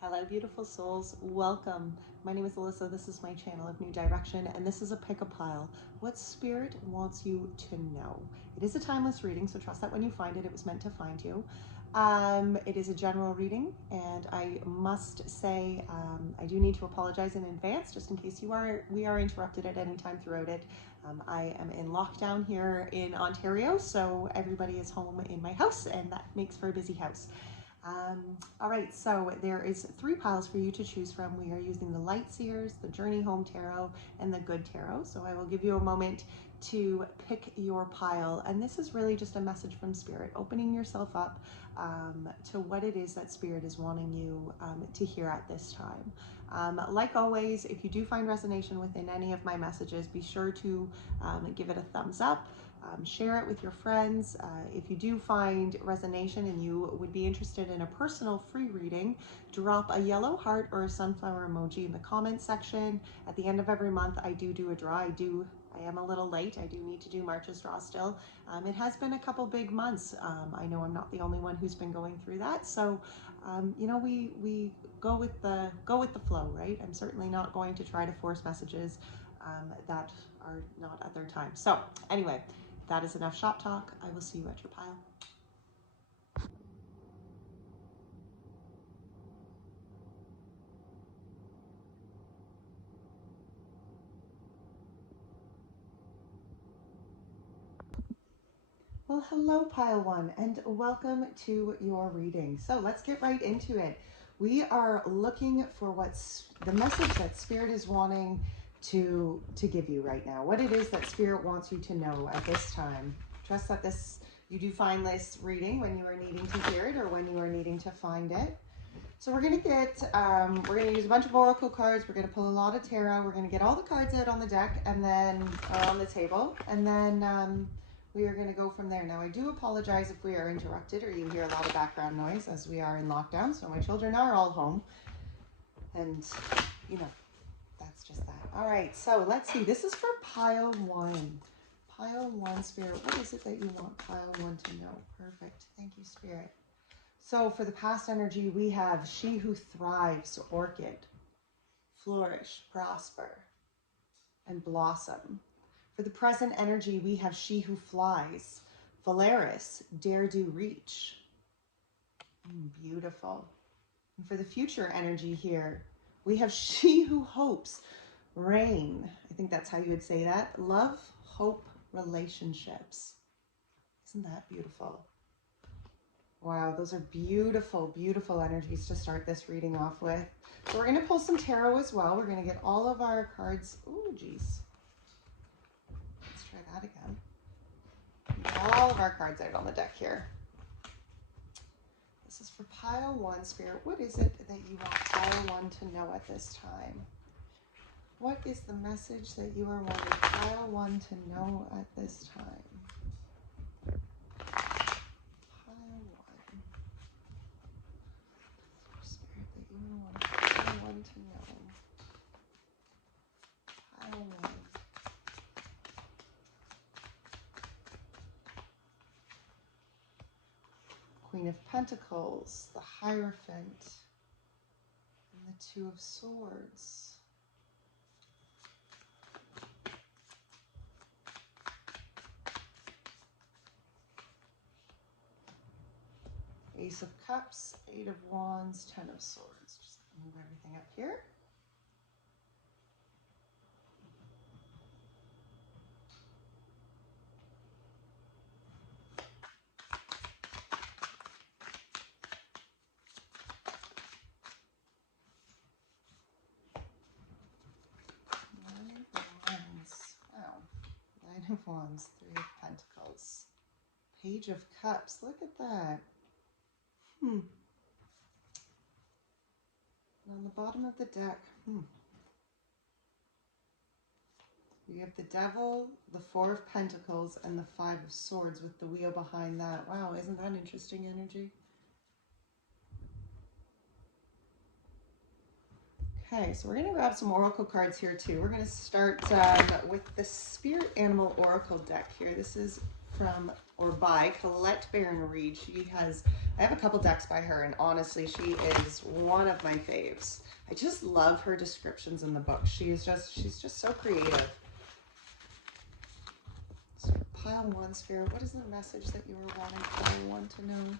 Hello, beautiful souls. Welcome. My name is Alyssa. This is my channel of New Direction, and this is a pick a pile. What Spirit wants you to know. It is a timeless reading, so trust that when you find it, it was meant to find you. It is a general reading, and I must say I do need to apologize in advance, just in case we are interrupted at any time throughout it. I am in lockdown here in Ontario, so everybody is home in my house, and that makes for a busy house. All right, so there is 3 piles for you to choose from. We are using the Light Seers, the Journey Home Tarot, and the Good Tarot. So I will give you a moment to pick your pile. And this is really just a message from Spirit, opening yourself up to what it is that Spirit is wanting you to hear at this time. Like always, if you do find resonation within any of my messages, be sure to give it a thumbs up. Share it with your friends. If you do find resonation and you would be interested in a personal free reading, drop a yellow heart or a sunflower emoji in the comments section. At the end of every month, I do a draw. I am a little late. I do need to do March's draw still. It has been a couple big months. I know I'm not the only one who's been going through that. So, you know, we go with the flow, right? I'm certainly not going to try to force messages that are not at their time. So anyway, that is enough shop talk. I will see you at your pile. Well, hello, pile 1, and welcome to your reading. So let's get right into it. We are looking for what's the message that Spirit is wanting to give you right now. What it is that Spirit wants you to know at this time. Trust that you do find this reading when you are needing to hear it or when you are needing to find it. So we're going to use a bunch of oracle cards. We're going to pull a lot of tarot. We're going to get all the cards out on the deck and then on the table, and then we are going to go from there. Now, I do apologize if we are interrupted or you hear a lot of background noise, as we are in lockdown. So my children are all home, and you know, that's just that. All right, so let's see. This is for pile 1. Pile 1, Spirit. What is it that you want pile 1 to know? Perfect. Thank you, Spirit. So for the past energy, we have she who thrives, orchid, flourish, prosper, and blossom. For the present energy, we have she who flies, Valeris, dare do reach. Beautiful. And for the future energy here, we have she who hopes, rain. I think that's how you would say that. Love, hope, relationships. Isn't that beautiful? Wow, those are beautiful, beautiful energies to start this reading off with. So we're going to pull some tarot as well. We're going to get all of our cards. Oh, geez. Let's try that again. Get all of our cards out on the deck here. This is for pile 1, Spirit. What is it that you want pile 1 to know at this time? What is the message that you are wanting pile 1 to know at this time? To know. Pile 1. Queen of Pentacles, the Hierophant, and the 2 of Swords. Ace of Cups, 8 of Wands, 10 of Swords. Just move everything up here. Nine of Wands, 3 of Pentacles, Page of Cups. Look at that. And on the bottom of the deck, we have the Devil, the 4 of Pentacles, and the 5 of Swords with the wheel behind that. Wow, isn't that interesting energy? Okay, so we're going to grab some oracle cards here too. We're going to start with the Spirit Animal Oracle deck here. This is from, or by Colette Baron-Reid. I have a couple decks by her, and honestly, she is one of my faves. I just love her descriptions in the book. She's just so creative. So pile one, Spirit, what is the message that you were wanting pile one to know?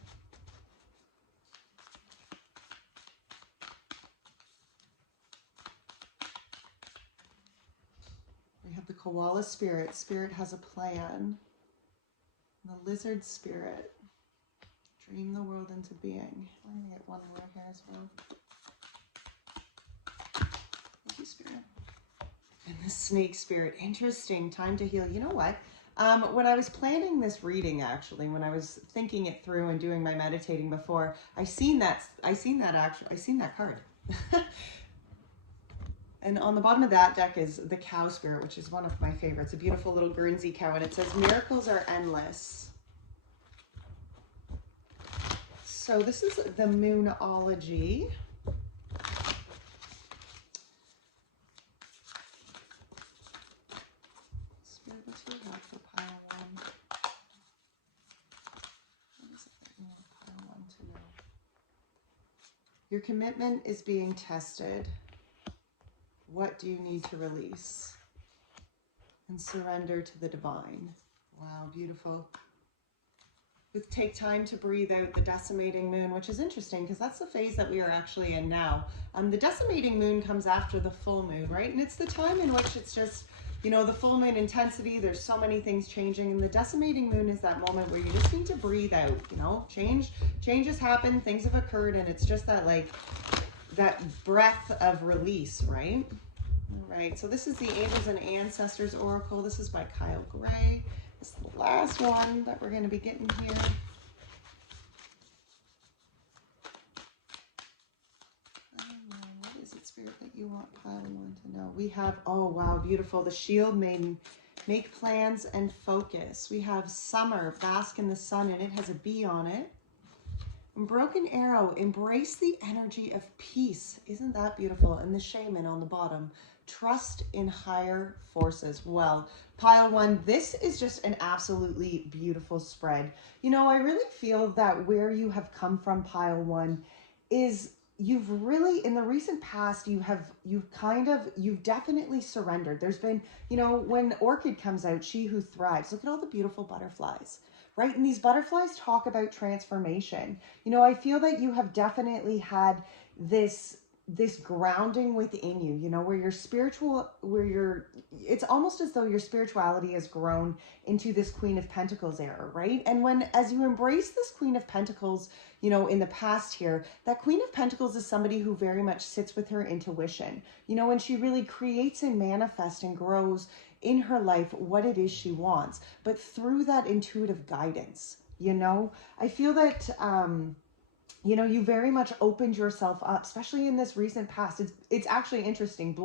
We have the koala spirit. Spirit has a plan. The lizard spirit. Dream the world into being. I'm going to get one more here as well. Thank you, Spirit. And the snake spirit. Interesting. Time to heal. You know what? When I was planning this reading, actually, when I was thinking it through and doing my meditating before, I seen that card. And on the bottom of that deck is the cow spirit, which is one of my favorites. A beautiful little Guernsey cow, and it says, miracles are endless. So this is the Moonology. Spirit, what do you have for pile one? What is it that you want pile one to know? Your commitment is being tested. What do you need to release? And surrender to the divine. Wow, beautiful. Take time to breathe out the decimating moon, which is interesting because that's the phase that we are actually in now. The decimating moon comes after the full moon, right? And it's the time in which it's just, you know, the full moon intensity, there's so many things changing. And the decimating moon is that moment where you just need to breathe out, you know, changes happen, things have occurred, and it's just that, like, that breath of release, right? All right, so this is the Angels and Ancestors Oracle. This is by Kyle Gray. This is the last one that we're going to be getting here. What is it, Spirit, that you want pile one to know? We have, oh wow, beautiful. The Shield Maiden. Make plans and focus. We have Summer, bask in the sun, and it has a bee on it. Broken Arrow, embrace the energy of peace. Isn't that beautiful? And the Shaman on the bottom, trust in higher forces. Well, pile one, this is just an absolutely beautiful spread. You know, I really feel that where you have come from, pile one, is you've really, in the recent past, you've definitely surrendered. There's been, you know, when Orchid comes out, She Who Thrives, look at all the beautiful butterflies. Right? And these butterflies talk about transformation. You know, I feel that you have definitely had this grounding within you, you know, where your spiritual, it's almost as though your spirituality has grown into this Queen of Pentacles era, right? And as you embrace this Queen of Pentacles, you know, in the past here, that Queen of Pentacles is somebody who very much sits with her intuition, you know, and she really creates and manifests and grows in her life what it is she wants, but through that intuitive guidance, you know, I feel that, you know, you very much opened yourself up, especially in this recent past. It's actually interesting.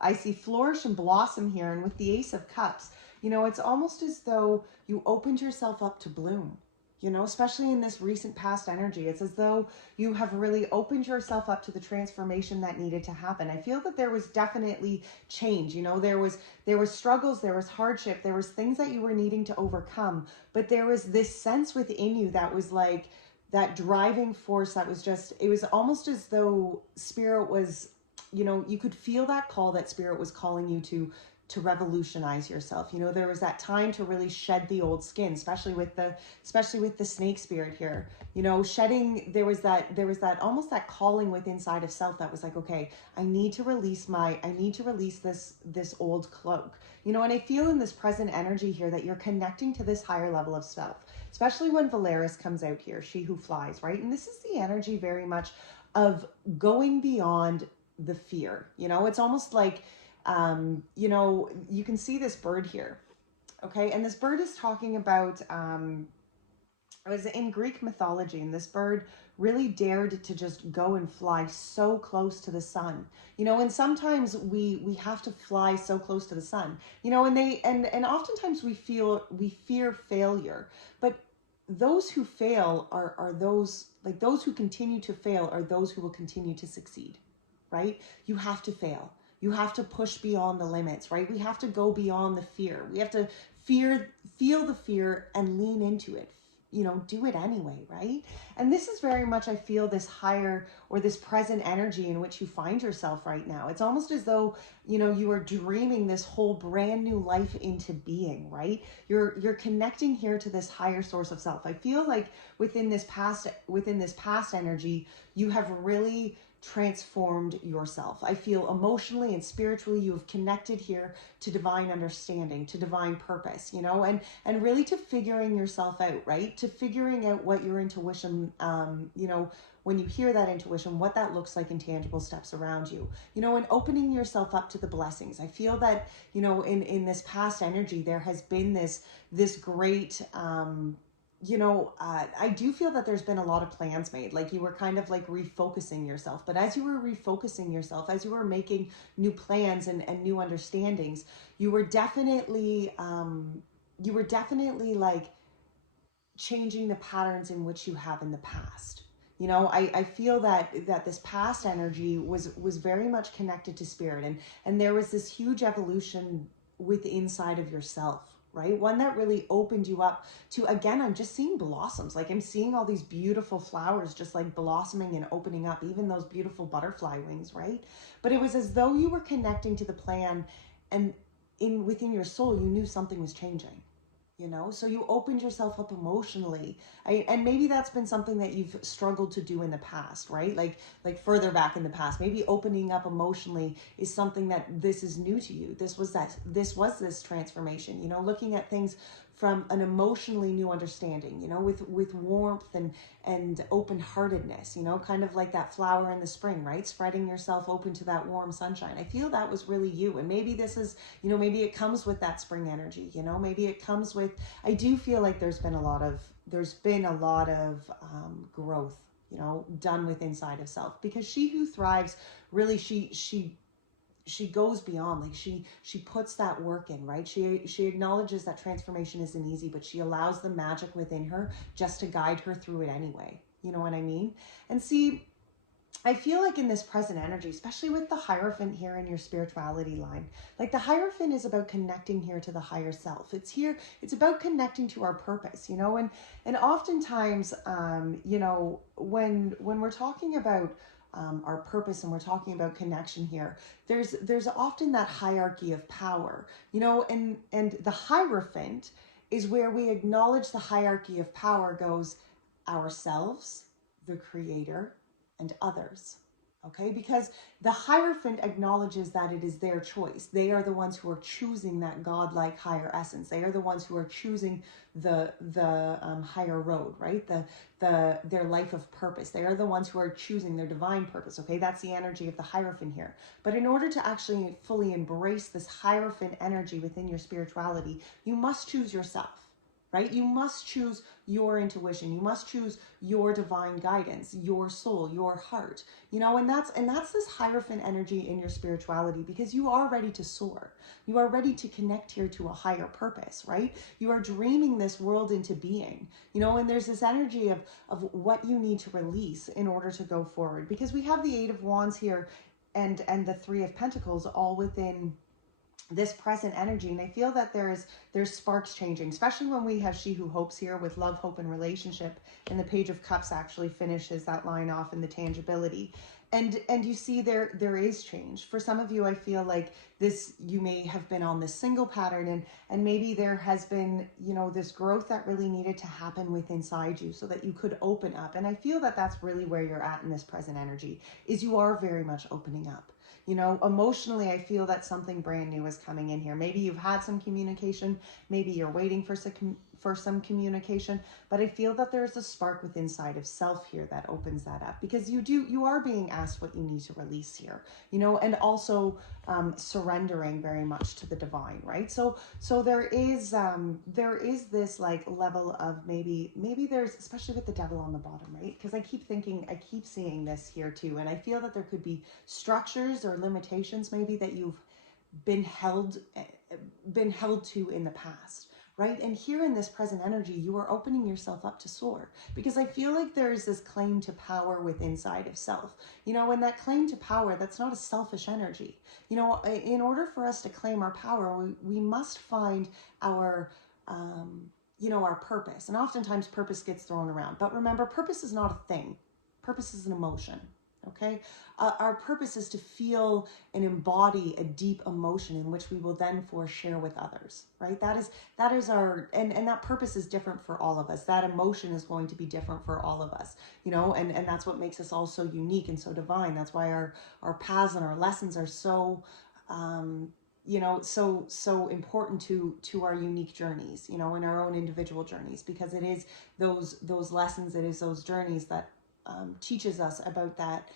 I see flourish and blossom here. And with the Ace of Cups, you know, it's almost as though you opened yourself up to bloom. You know, especially in this recent past energy, it's as though you have really opened yourself up to the transformation that needed to happen. I feel that there was definitely change. You know, there was struggles, there was hardship, there was things that you were needing to overcome, but there was this sense within you that was like that driving force that was just, it was almost as though Spirit was, you know, you could feel that call that Spirit was calling you to revolutionize yourself. You know, there was that time to really shed the old skin, especially with the snake spirit here, you know, shedding, there was that almost that calling within inside of self that was like, okay, I need to release this old cloak, you know. And I feel in this present energy here that you're connecting to this higher level of self, especially when Valeris comes out here, She Who Flies, right? And this is the energy very much of going beyond the fear, you know. It's almost like, you know, you can see this bird here, okay? And this bird is talking about, it was in Greek mythology, and this bird really dared to just go and fly so close to the sun, you know. And sometimes we have to fly so close to the sun, you know, and oftentimes we fear failure, but those who fail are those, like, those who continue to fail are those who will continue to succeed, right? You have to fail. You have to push beyond the limits, right? We have to go beyond the fear. We have to feel the fear and lean into it. Do it anyway, right? And this is very much, I feel, this higher or this present energy in which you find yourself right now. It's almost as though, you are dreaming this whole brand new life into being, right? You're connecting here to this higher source of self. I feel like within this past energy, you have really transformed yourself. I feel emotionally and spiritually you have connected here to divine understanding, to divine purpose, and really to figuring yourself out, right? To figuring out what your intuition, when you hear that intuition, what that looks like in tangible steps around you, and opening yourself up to the blessings. I feel that, in this past energy, there has been this great, I do feel that there's been a lot of plans made, like you were kind of like refocusing yourself. But as you were refocusing yourself, as you were making new plans and new understandings, you were definitely like changing the patterns in which you have in the past. I feel that this past energy was very much connected to spirit, and there was this huge evolution inside of yourself, right? One that really opened you up to, again, I'm just seeing blossoms. Like I'm seeing all these beautiful flowers just like blossoming and opening up, even those beautiful butterfly wings, right? But it was as though you were connecting to the plan, and within your soul, you knew something was changing. So you opened yourself up emotionally. And maybe that's been something that you've struggled to do in the past, right? Like further back in the past, maybe opening up emotionally is something that this is new to you. This was this transformation, looking at things from an emotionally new understanding, with warmth and open-heartedness, kind of like that flower in the spring, right? Spreading yourself open to that warm sunshine. I feel that was really you. And maybe this is, maybe it comes with that spring energy, maybe it comes with, I do feel like there's been a lot of growth, done with inside of self, because she who thrives, really, she goes beyond, like she puts that work in, right? She acknowledges that transformation isn't easy, but she allows the magic within her just to guide her through it anyway. You know what I mean? And see, I feel like in this present energy, especially with the Hierophant here in your spirituality line, like the Hierophant is about connecting here to the higher self. It's about connecting to our purpose, and oftentimes, when we're talking about our purpose and we're talking about connection here, there's often that hierarchy of power, and the Hierophant is where we acknowledge the hierarchy of power goes ourselves, the creator, and others. Okay, because the Hierophant acknowledges that it is their choice. They are the ones who are choosing that godlike higher essence. They are the ones who are choosing the higher road, right? Their life of purpose. They are the ones who are choosing their divine purpose. Okay, that's the energy of the Hierophant here. But in order to actually fully embrace this Hierophant energy within your spirituality, you must choose yourself. Right? You must choose your intuition. You must choose your divine guidance, your soul, your heart, and that's this Hierophant energy in your spirituality, because you are ready to soar. You are ready to connect here to a higher purpose, right? You are dreaming this world into being, and there's this energy of what you need to release in order to go forward, because we have the Eight of Wands here and the Three of Pentacles all within this present energy. And I feel that there's sparks changing, especially when we have She Who Hopes here with love, hope, and relationship, and the Page of Cups actually finishes that line off in the tangibility. And you see there is change. For some of you, I feel like you may have been on this single pattern, and maybe there has been, this growth that really needed to happen within inside you so that you could open up. And I feel that that's really where you're at in this present energy, is you are very much opening up. Emotionally, I feel that something brand new is coming in here. Maybe you've had some communication, maybe you're waiting for some communication, but I feel that there's a spark within inside of self here that opens that up, because you are being asked what you need to release here, and also surrendering very much to the divine, right? So there is this like level of maybe there's, especially with the Devil on the bottom, right? Because I keep seeing this here too, and I feel that there could be structures or limitations maybe that you've been held to in the past, right? And here in this present energy, you are opening yourself up to soar, because I feel like there's this claim to power within inside of self. You know, and that claim to power, that's not a selfish energy. You know, in order for us to claim our power, we must find our, you know, our purpose. And oftentimes purpose gets thrown around. But remember, purpose is not a thing. Purpose is an emotion. Okay, our purpose is to feel and embody a deep emotion in which we will then share with others, right? That is our, and that purpose is different for all of us. That emotion is going to be different for all of us, you know, and that's what makes us all so unique and so divine. That's why our paths and our lessons are so, you know, so important to our unique journeys, you know, in our own individual journeys, because it is those lessons, it is those journeys that teaches us about that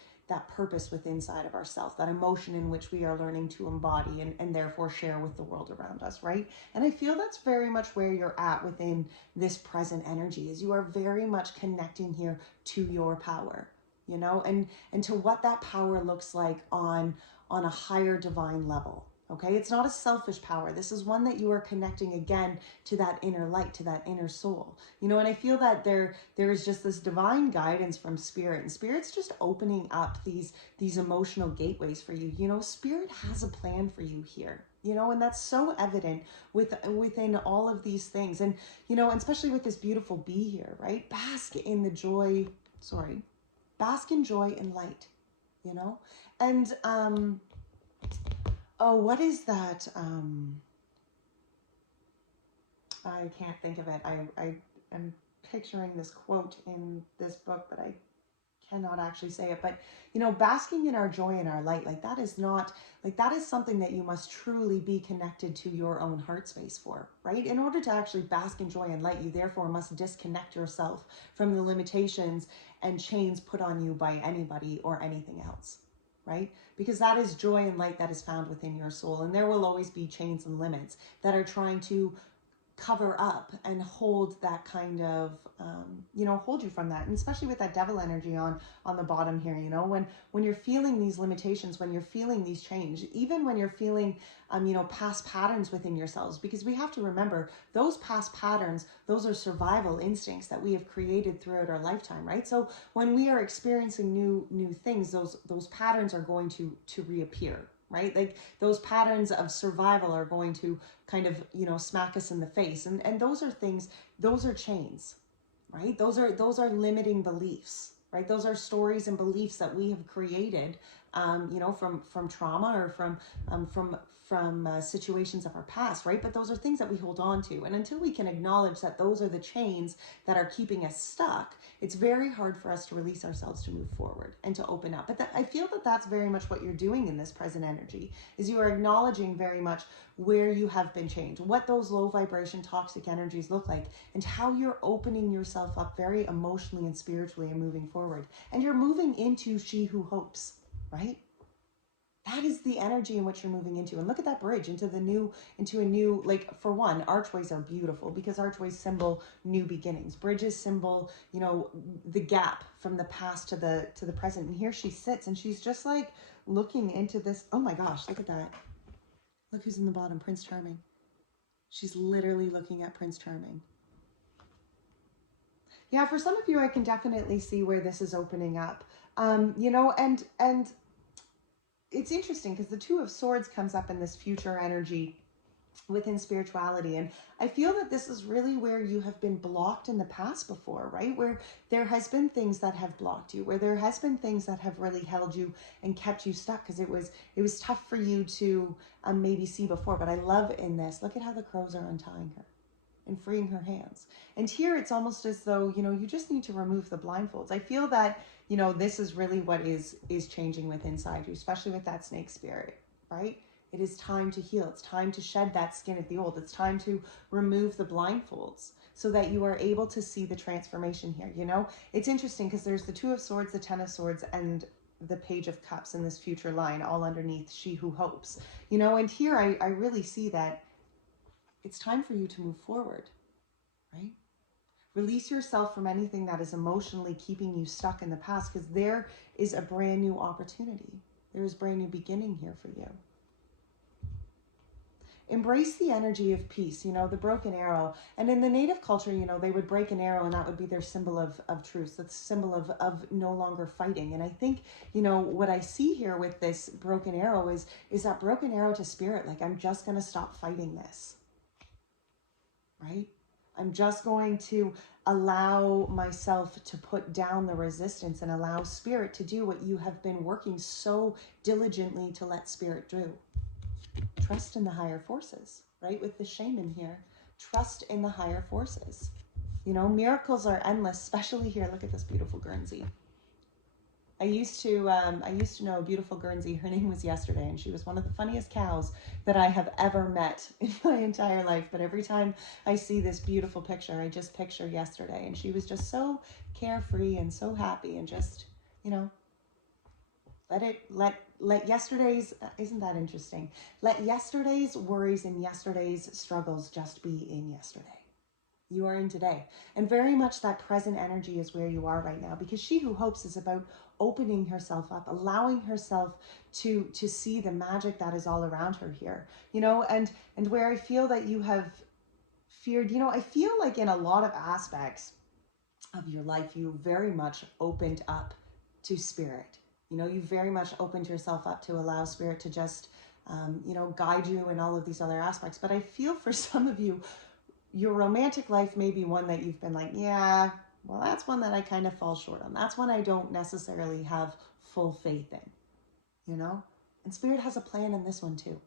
purpose within inside of ourselves, that emotion in which we are learning to embody and therefore share with the world around us, right? And I feel that's very much where you're at within this present energy, is you are very much connecting here to your power, you know, and to what that power looks like on a higher divine level. Okay, it's not a selfish power. This is one that you are connecting again to that inner light, to that inner soul. You know, and I feel that there is just this divine guidance from spirit, and spirit's just opening up these emotional gateways for you. You know, spirit has a plan for you here. You know, and that's so evident within all of these things. And, you know, and especially with this beautiful bee here, right? Bask in joy and light, you know? And, oh, what is that? I can't think of it. I am picturing this quote in this book, but I cannot actually say it. But, you know, basking in our joy and our light, like that is not, like that is something that you must truly be connected to your own heart space for, right? In order to actually bask in joy and light, you therefore must disconnect yourself from the limitations and chains put on you by anybody or anything else. Right? Because that is joy and light that is found within your soul. And there will always be chains and limits that are trying to cover up and hold that kind of, you know, hold you from that. And especially with that devil energy on the bottom here, you know, when you're feeling these limitations, when you're feeling these change, even when you're feeling, you know, past patterns within yourselves, because we have to remember those past patterns, those are survival instincts that we have created throughout our lifetime, right? So when we are experiencing new things, those patterns are going to reappear, right? Like those patterns of survival are going to kind of, you know, smack us in the face. And those are things, those are chains, right? Those are limiting beliefs, right? Those are stories and beliefs that we have created, you know, from trauma or from situations of our past, right? But those are things that we hold on to. And until we can acknowledge that those are the chains that are keeping us stuck, it's very hard for us to release ourselves to move forward and to open up. But I feel that that's very much what you're doing in this present energy, is you are acknowledging very much where you have been changed, what those low vibration toxic energies look like, and how you're opening yourself up very emotionally and spiritually and moving forward. And you're moving into She Who Hopes, right? That is the energy in which you're moving into. And look at that bridge into a new, like, for one, archways are beautiful because archways symbol new beginnings. Bridges symbol, you know, the gap from the past to the present. And here she sits and she's just like looking into this. Oh my gosh, look at that. Look who's in the bottom, Prince Charming. She's literally looking at Prince Charming. Yeah, for some of you, I can definitely see where this is opening up. You know, and it's interesting because the Two of Swords comes up in this future energy within spirituality. And I feel that this is really where you have been blocked in the past before, right? Where there has been things that have blocked you, where there has been things that have really held you and kept you stuck because it was tough for you to maybe see before. But I love in this, look at how the crows are untying her and freeing her hands. And here it's almost as though, you know, you just need to remove the blindfolds. I feel that, you know, this is really what is changing within inside you, especially with that snake spirit, right? It is time to heal. It's time to shed that skin of the old. It's time to remove the blindfolds so that you are able to see the transformation here. You know, it's interesting because there's the Two of Swords, the Ten of Swords, and the Page of Cups in this future line, all underneath She Who Hopes. You know, and here I really see that it's time for you to move forward, right? Release yourself from anything that is emotionally keeping you stuck in the past, because there is a brand new opportunity. There is a brand new beginning here for you. embrace the energy of peace, you know, the broken arrow. And in the native culture, you know, they would break an arrow and that would be their symbol of truce. That's a symbol of no longer fighting. And I think, you know, what I see here with this broken arrow is that broken arrow to spirit. Like, I'm just going to stop fighting this, right? I'm just going to allow myself to put down the resistance and allow spirit to do what you have been working so diligently to let spirit do. Trust in the higher forces, right? With the shaman here, trust in the higher forces. You know, miracles are endless, especially here. Look at this beautiful Guernsey. I used to know a beautiful Guernsey. Her name was Yesterday, and she was one of the funniest cows that I have ever met in my entire life. But every time I see this beautiful picture, I just picture Yesterday, and she was just so carefree and so happy, and just, you know, let yesterday's, isn't that interesting? Let yesterday's worries and yesterday's struggles just be in yesterday. You are in today. And very much that present energy is where you are right now, because she who hopes is about opening herself up, allowing herself to see the magic that is all around her here, you know, and where I feel that you have feared, you know, I feel like in a lot of aspects of your life, you very much opened up to spirit. You know, you very much opened yourself up to allow spirit to just, you know, guide you in all of these other aspects. But I feel for some of you, your romantic life may be one that you've been like, yeah, well, that's one that I kind of fall short on. That's one I don't necessarily have full faith in, you know? And spirit has a plan in this one too.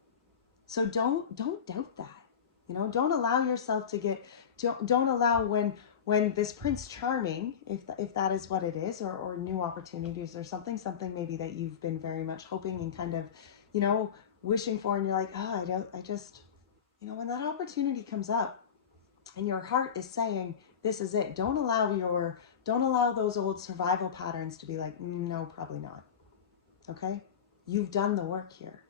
So don't doubt that, you know? Don't allow yourself to get, don't allow when this Prince Charming, if that is what it is, or new opportunities or something maybe that you've been very much hoping and kind of, you know, wishing for, and you're like, I just, you know, when that opportunity comes up and your heart is saying, this is it. Don't allow those old survival patterns to be like, no, probably not. Okay? You've done the work here.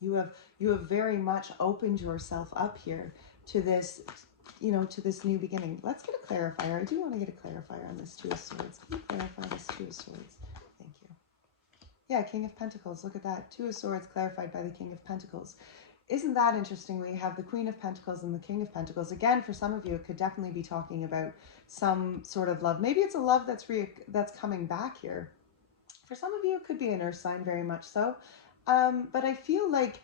You have very much opened yourself up here to this, you know, to this new beginning. Let's get a clarifier. I do want to get a clarifier on this Two of Swords. Can you clarify this Two of Swords? Thank you. Yeah, King of Pentacles. Look at that. Two of Swords clarified by the King of Pentacles. Isn't that interesting? We have the Queen of Pentacles and the King of Pentacles. Again, for some of you, it could definitely be talking about some sort of love. Maybe it's a love that's coming back here. For some of you, it could be an earth sign, very much so. But I feel like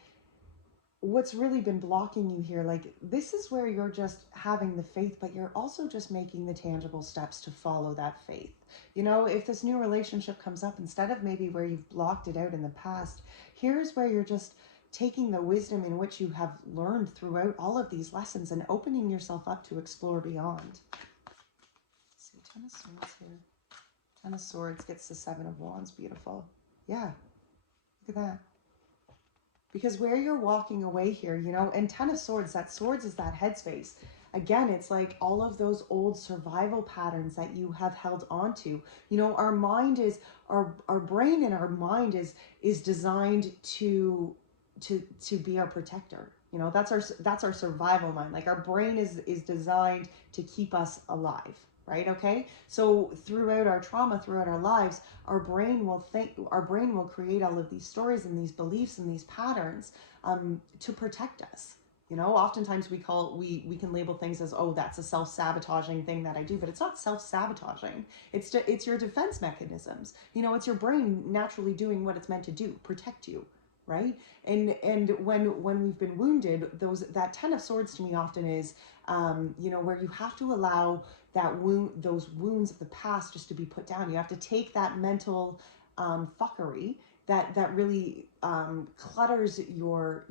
what's really been blocking you here, like, this is where you're just having the faith, but you're also just making the tangible steps to follow that faith. You know, if this new relationship comes up, instead of maybe where you've blocked it out in the past, here's where you're just taking the wisdom in which you have learned throughout all of these lessons and opening yourself up to explore beyond. Let's see, Ten of Swords here. Ten of Swords gets the Seven of Wands. Beautiful. Yeah, look at that. Because where you're walking away here, you know, and Ten of Swords, that swords is that headspace. Again, it's like all of those old survival patterns that you have held on to. You know, our mind is, our brain and our mind is designed to be our protector. You know, that's our survival mind. Like, our brain is designed to keep us alive, right? Okay, so throughout our trauma, throughout our lives, our brain will create all of these stories and these beliefs and these patterns to protect us. You know, oftentimes we can label things as, oh, that's a self-sabotaging thing that I do, but it's not self-sabotaging. It's your defense mechanisms. You know, it's your brain naturally doing what it's meant to do, protect you. Right? And when we've been wounded, that Ten of Swords to me often is, you know, where you have to allow those wounds of the past just to be put down. You have to take that mental fuckery that really clutters your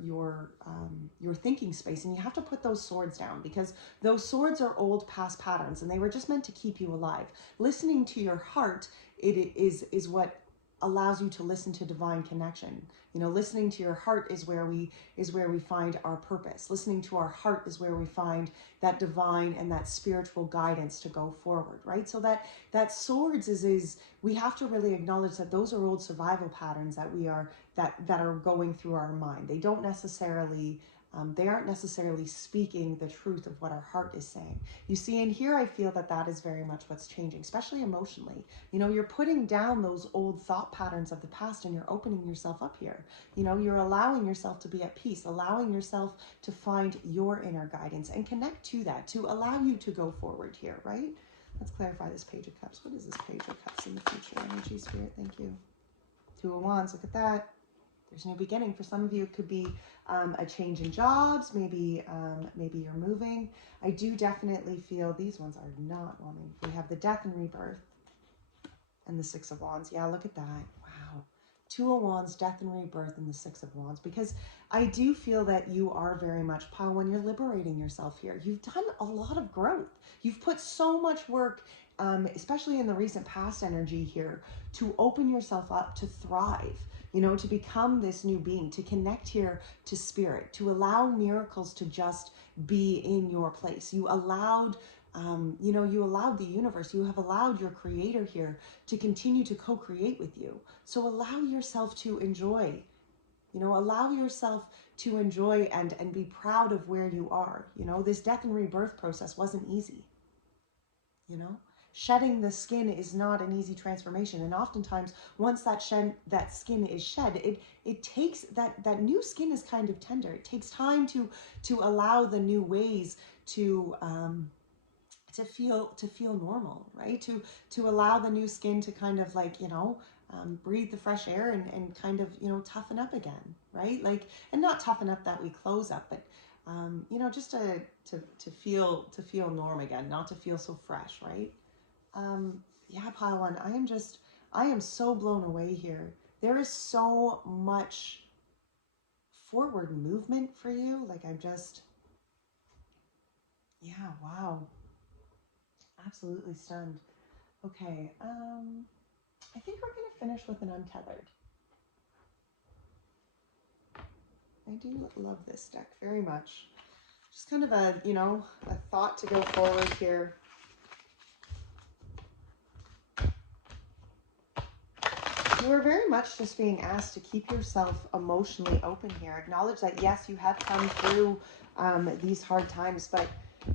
thinking space, and you have to put those swords down, because those swords are old past patterns, and they were just meant to keep you alive. Listening to your heart, it is what allows you to listen to divine connection. You know, listening to your heart is where we find our purpose. Listening to our heart is where we find that divine and that spiritual guidance to go forward, right? So that swords is we have to really acknowledge that those are old survival patterns that are going through our mind. They don't necessarily They aren't necessarily speaking the truth of what our heart is saying. You see, in here, I feel that that is very much what's changing, especially emotionally. You know, you're putting down those old thought patterns of the past and you're opening yourself up here. You know, you're allowing yourself to be at peace, allowing yourself to find your inner guidance and connect to that, to allow you to go forward here, right? Let's clarify this Page of Cups. What is this Page of Cups in the future? Energy, Spirit, thank you. Two of Wands, look at that. There's a new beginning. For some of you, it could be a change in jobs. Maybe you're moving. I do definitely feel these ones are not wanting. We have the Death and Rebirth and the Six of Wands. Yeah, look at that. Wow. Two of Wands, Death and Rebirth, and the Six of Wands. Because I do feel that you are very much, Pile, when you're liberating yourself here, you've done a lot of growth. You've put so much work, especially in the recent past energy here, to open yourself up to thrive. You know, to become this new being, to connect here to spirit, to allow miracles to just be in your place. You allowed, you allowed the universe, you have allowed your creator here to continue to co-create with you. So allow yourself to enjoy, allow yourself to enjoy and be proud of where you are. You know, this death and rebirth process wasn't easy, Shedding the skin is not an easy transformation, and oftentimes once that skin is shed, it takes that new skin is kind of tender. It takes time to allow the new ways to feel normal, right? To allow the new skin to kind of like breathe the fresh air and kind of toughen up again, right? Like, and not toughen up that we close up, but just to feel norm again, not to feel so fresh, right? Yeah, Pile One, I am so blown away here. There is so much forward movement for you. Like, yeah, wow. Absolutely stunned. Okay, I think we're going to finish with an Untethered. I do love this deck very much. Just kind of a thought to go forward here. You are very much just being asked to keep yourself emotionally open here. Acknowledge that, yes, you have come through these hard times, but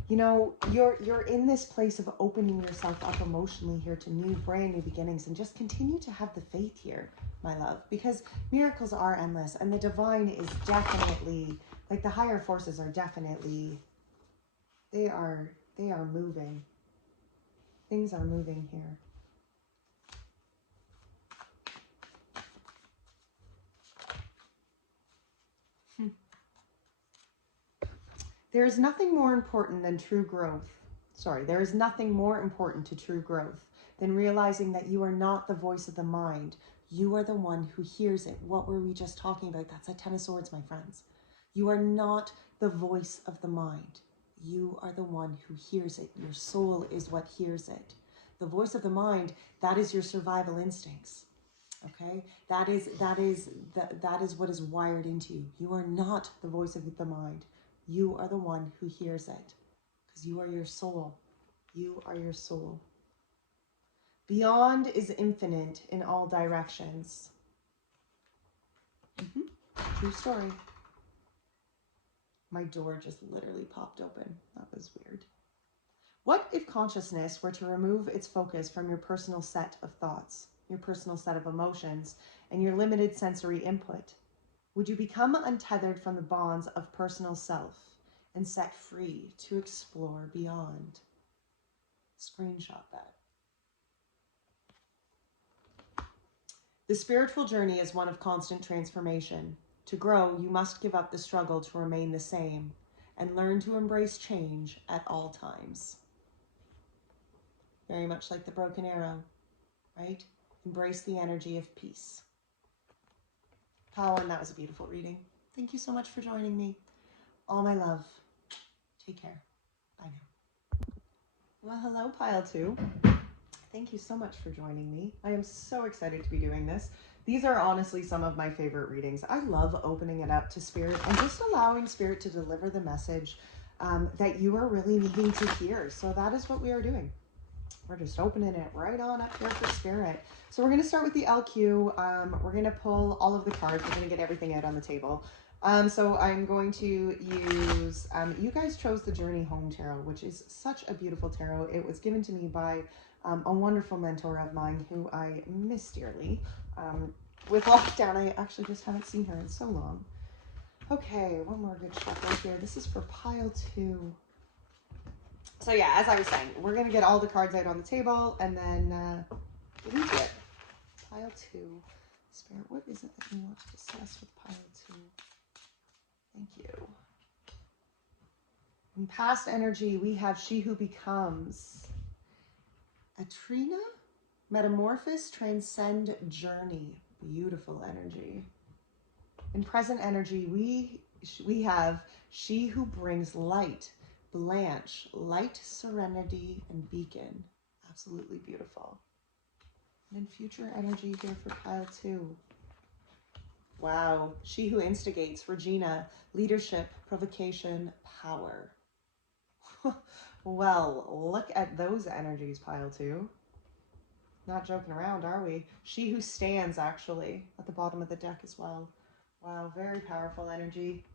you're in this place of opening yourself up emotionally here to brand new beginnings, and just continue to have the faith here, my love, because miracles are endless, and the divine is definitely, like, the higher forces are definitely, they are moving. Things are moving here. There is nothing more important than true growth. There is nothing more important to true growth than realizing that you are not the voice of the mind. You are the one who hears it. What were we just talking about? That's a Ten of Swords, my friends. You are not the voice of the mind. You are the one who hears it. Your soul is what hears it. The voice of the mind, that is your survival instincts. Okay? That is what is wired into you. You are not the voice of the mind. You are the one who hears it, because you are your soul. You are your soul. Beyond is infinite in all directions. True story. My door just literally popped open. That was weird. What if consciousness were to remove its focus from your personal set of thoughts, your personal set of emotions, and your limited sensory input? Would you become untethered from the bonds of personal self and set free to explore beyond? Screenshot that. The spiritual journey is one of constant transformation. To grow, you must give up the struggle to remain the same and learn to embrace change at all times. Very much like the broken arrow, right? Embrace the energy of peace. Colette, that was a beautiful reading. Thank you so much for joining me. All my love. Take care. Bye now. Well, hello, Pile 2. Thank you so much for joining me. I am so excited to be doing this. These are honestly some of my favorite readings. I love opening it up to Spirit and just allowing Spirit to deliver the message that you are really needing to hear. So that is what we are doing. We're just opening it right on up here for Spirit. So we're going to start with the LQ. We're going to pull all of the cards. We're going to get everything out on the table. So I'm going to use, you guys chose the Journey Home Tarot, which is such a beautiful tarot. It was given to me by a wonderful mentor of mine who I miss dearly. With lockdown, I actually just haven't seen her in so long. Okay, one more good shuffle here. This is for pile 2. So yeah, as I was saying, we're going to get all the cards out on the table and then read it. Pile 2. Spirit, what is it that you want to discuss with pile 2? Thank you. In past energy, we have She Who Becomes. Atrina, Metamorphosis, Transcend, Journey. Beautiful energy. In present energy, we have She Who Brings Light. Blanche, Light, Serenity, and Beacon. Absolutely beautiful. And in future energy here for pile 2. Wow. She Who Instigates, Regina, Leadership, Provocation, Power. Well, look at those energies, pile 2. Not joking around, are we? She Who Stands, actually, at the bottom of the deck as well. Wow, very powerful energy.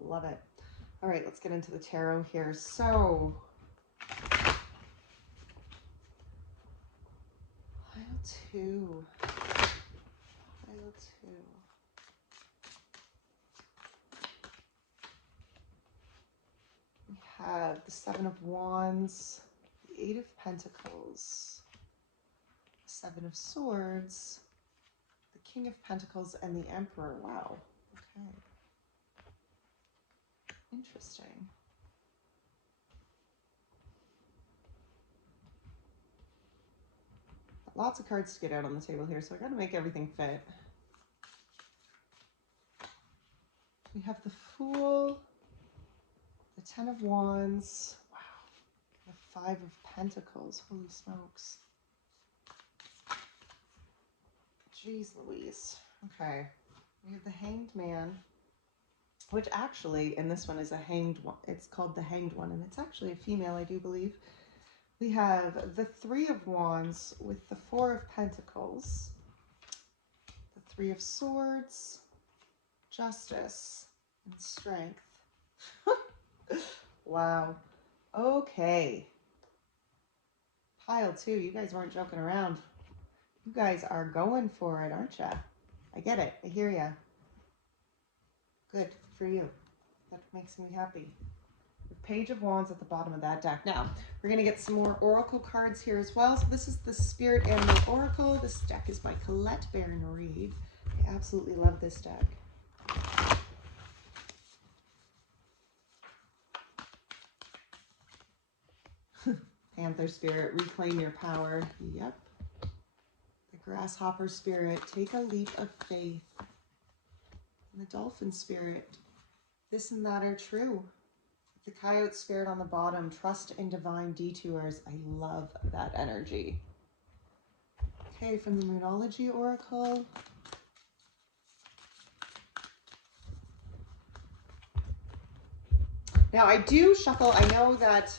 Love it. All right, let's get into the tarot here. So, pile 2. Pile 2. We have the 7 of Wands, the 8 of Pentacles, the 7 of Swords, the King of Pentacles, and the Emperor. Wow. Okay. Interesting. Lots of cards to get out on the table here, so I got to make everything fit. We have the Fool, the 10 of Wands, wow, the 5 of Pentacles, holy smokes. Jeez Louise. Okay, we have the Hanged Man, which actually in this one is a hanged one. It's called the Hanged One, and it's actually a female, I do believe. We have the 3 of Wands with the 4 of Pentacles, the 3 of Swords, Justice, and Strength. Wow. Okay. Pile 2, you guys weren't joking around. You guys are going for it, aren't ya? I get it. I hear ya. Good for you. That makes me happy. The Page of Wands at the bottom of that deck. Now, we're going to get some more Oracle cards here as well. So this is the Spirit Animal Oracle. This deck is by Colette, Baron-Reid. I absolutely love this deck. Panther Spirit, reclaim your power. Yep. The Grasshopper Spirit, take a leap of faith. And the Dolphin Spirit, this and that are true. The Coyote Spirit on the bottom, trust in divine detours. I love that energy. Okay, from the Moonology Oracle. Now I do shuffle. I know that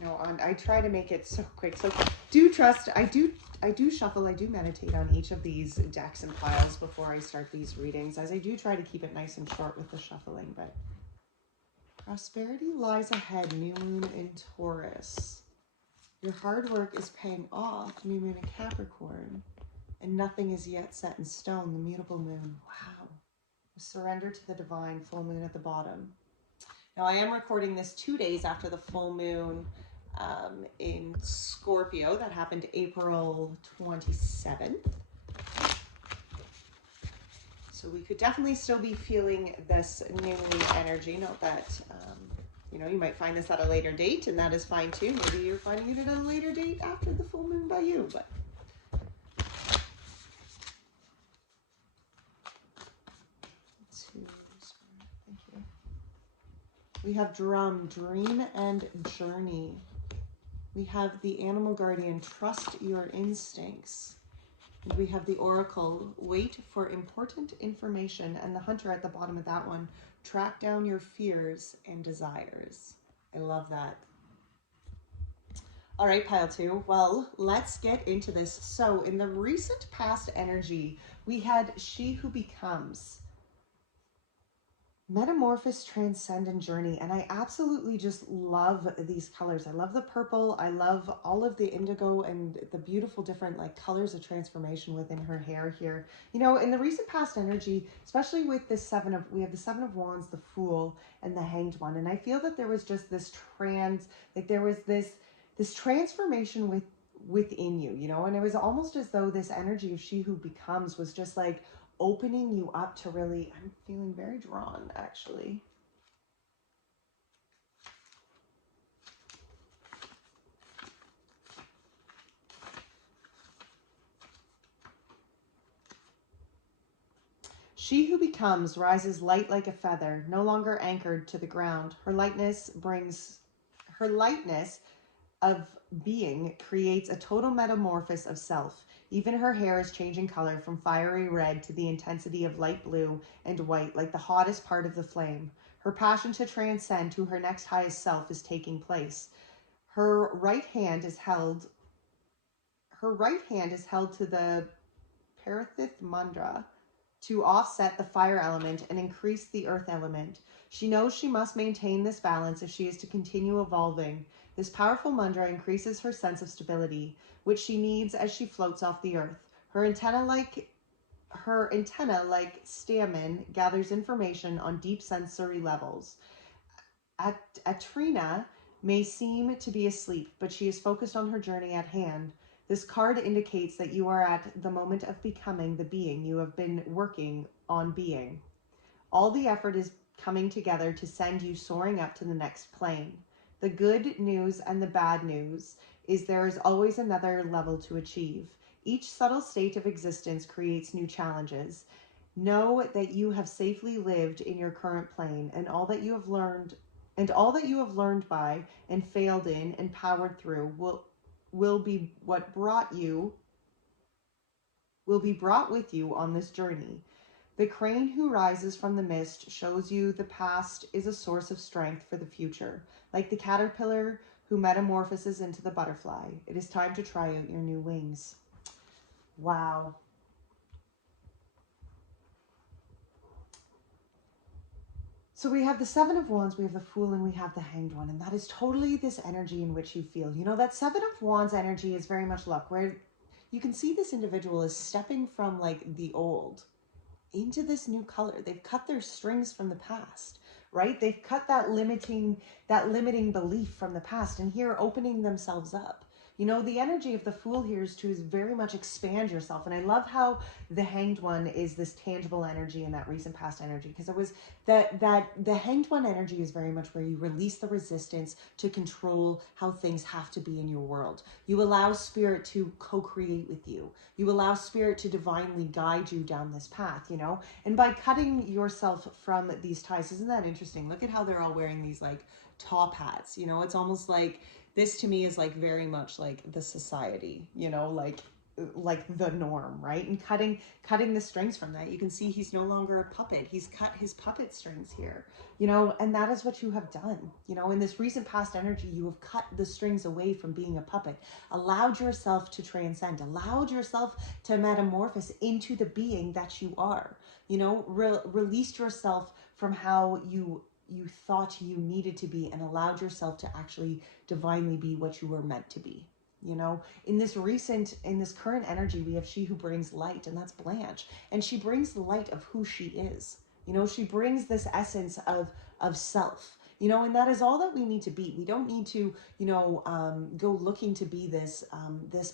you know, I try to make it so quick. So do trust. I do shuffle. I do meditate on each of these decks and piles before I start these readings, as I do try to keep it nice and short with the shuffling. But prosperity lies ahead. New Moon in Taurus. Your hard work is paying off. New Moon in Capricorn, and nothing is yet set in stone. The mutable moon. Wow. Surrender to the divine. Full moon at the bottom. Now, I am recording this 2 days after the full moon in Scorpio. That happened April 27th. So we could definitely still be feeling this new moon energy. Note that, you know, you might find this at a later date, and that is fine too. Maybe you're finding it at a later date after the full moon by you, but... We have Drum, Dream and Journey. We have the Animal Guardian, Trust Your Instincts. And we have the Oracle, Wait for Important Information. And the Hunter at the bottom of that one, Track Down Your Fears and Desires. I love that. All right, pile two. Well, let's get into this. So, in the recent past energy, we had She Who Becomes, Metamorphosis, Transcendent Journey, and I absolutely just love these colors. I love the purple. I love all of the indigo and the beautiful different like colors of transformation within her hair here. You know, in the recent past energy, especially with this we have the Seven of Wands, the Fool, and the Hanged One, and I feel that there was just this there was this transformation within you, you know, and it was almost as though this energy of She Who Becomes was just like opening you up to really, I'm feeling very drawn actually. She who becomes rises light like a feather, no longer anchored to the ground. Her lightness of being creates a total metamorphosis of self. Even her hair is changing color from fiery red to the intensity of light blue and white, like the hottest part of the flame. Her passion to transcend to her next highest self is taking place. Her right hand is held to the Parathith Mundra to offset the fire element and increase the earth element. She knows she must maintain this balance if she is to continue evolving. This powerful mudra increases her sense of stability, which she needs as she floats off the earth. Her antenna like stamen gathers information on deep sensory levels. Atrina may seem to be asleep, but she is focused on her journey at hand. This card indicates that you are at the moment of becoming the being you have been working on being. All the effort is coming together to send you soaring up to the next plane. The good news and the bad news is there is always another level to achieve. Each subtle state of existence creates new challenges. Know that you have safely lived in your current plane, and all that you have learned by and failed in and powered through will be brought with you on this journey. The crane who rises from the mist shows you the past is a source of strength for the future. Like the caterpillar who metamorphoses into the butterfly, it is time to try out your new wings. Wow. So we have the Seven of Wands, we have the Fool, and we have the Hanged One. And that is totally this energy in which you feel. You know, that Seven of Wands energy is very much luck, where you can see this individual is stepping from like the old into this new color. They've cut their strings from the past, right? They've cut that limiting belief from the past, and here opening themselves up. You know, the energy of the Fool here is to very much expand yourself. And I love how the Hanged One is this tangible energy in that recent past energy, because it was that the Hanged One energy is very much where you release the resistance to control how things have to be in your world. You allow spirit to co-create with you. You allow spirit to divinely guide you down this path, you know? And by cutting yourself from these ties, isn't that interesting? Look at how they're all wearing these like top hats, you know? It's almost like, this to me is like very much like the society, you know, like the norm, right? And cutting the strings from that. You can see he's no longer a puppet. He's cut his puppet strings here, you know, and that is what you have done. You know, in this recent past energy, you have cut the strings away from being a puppet, allowed yourself to transcend, allowed yourself to metamorphose into the being that you are, you know, released yourself from how you thought you needed to be, and allowed yourself to actually divinely be what you were meant to be. You know, in this current energy, we have She Who Brings Light, and that's Blanche. And she brings the light of who she is. You know, she brings this essence of self. You know, and that is all that we need to be. We don't need to, you know, go looking to be this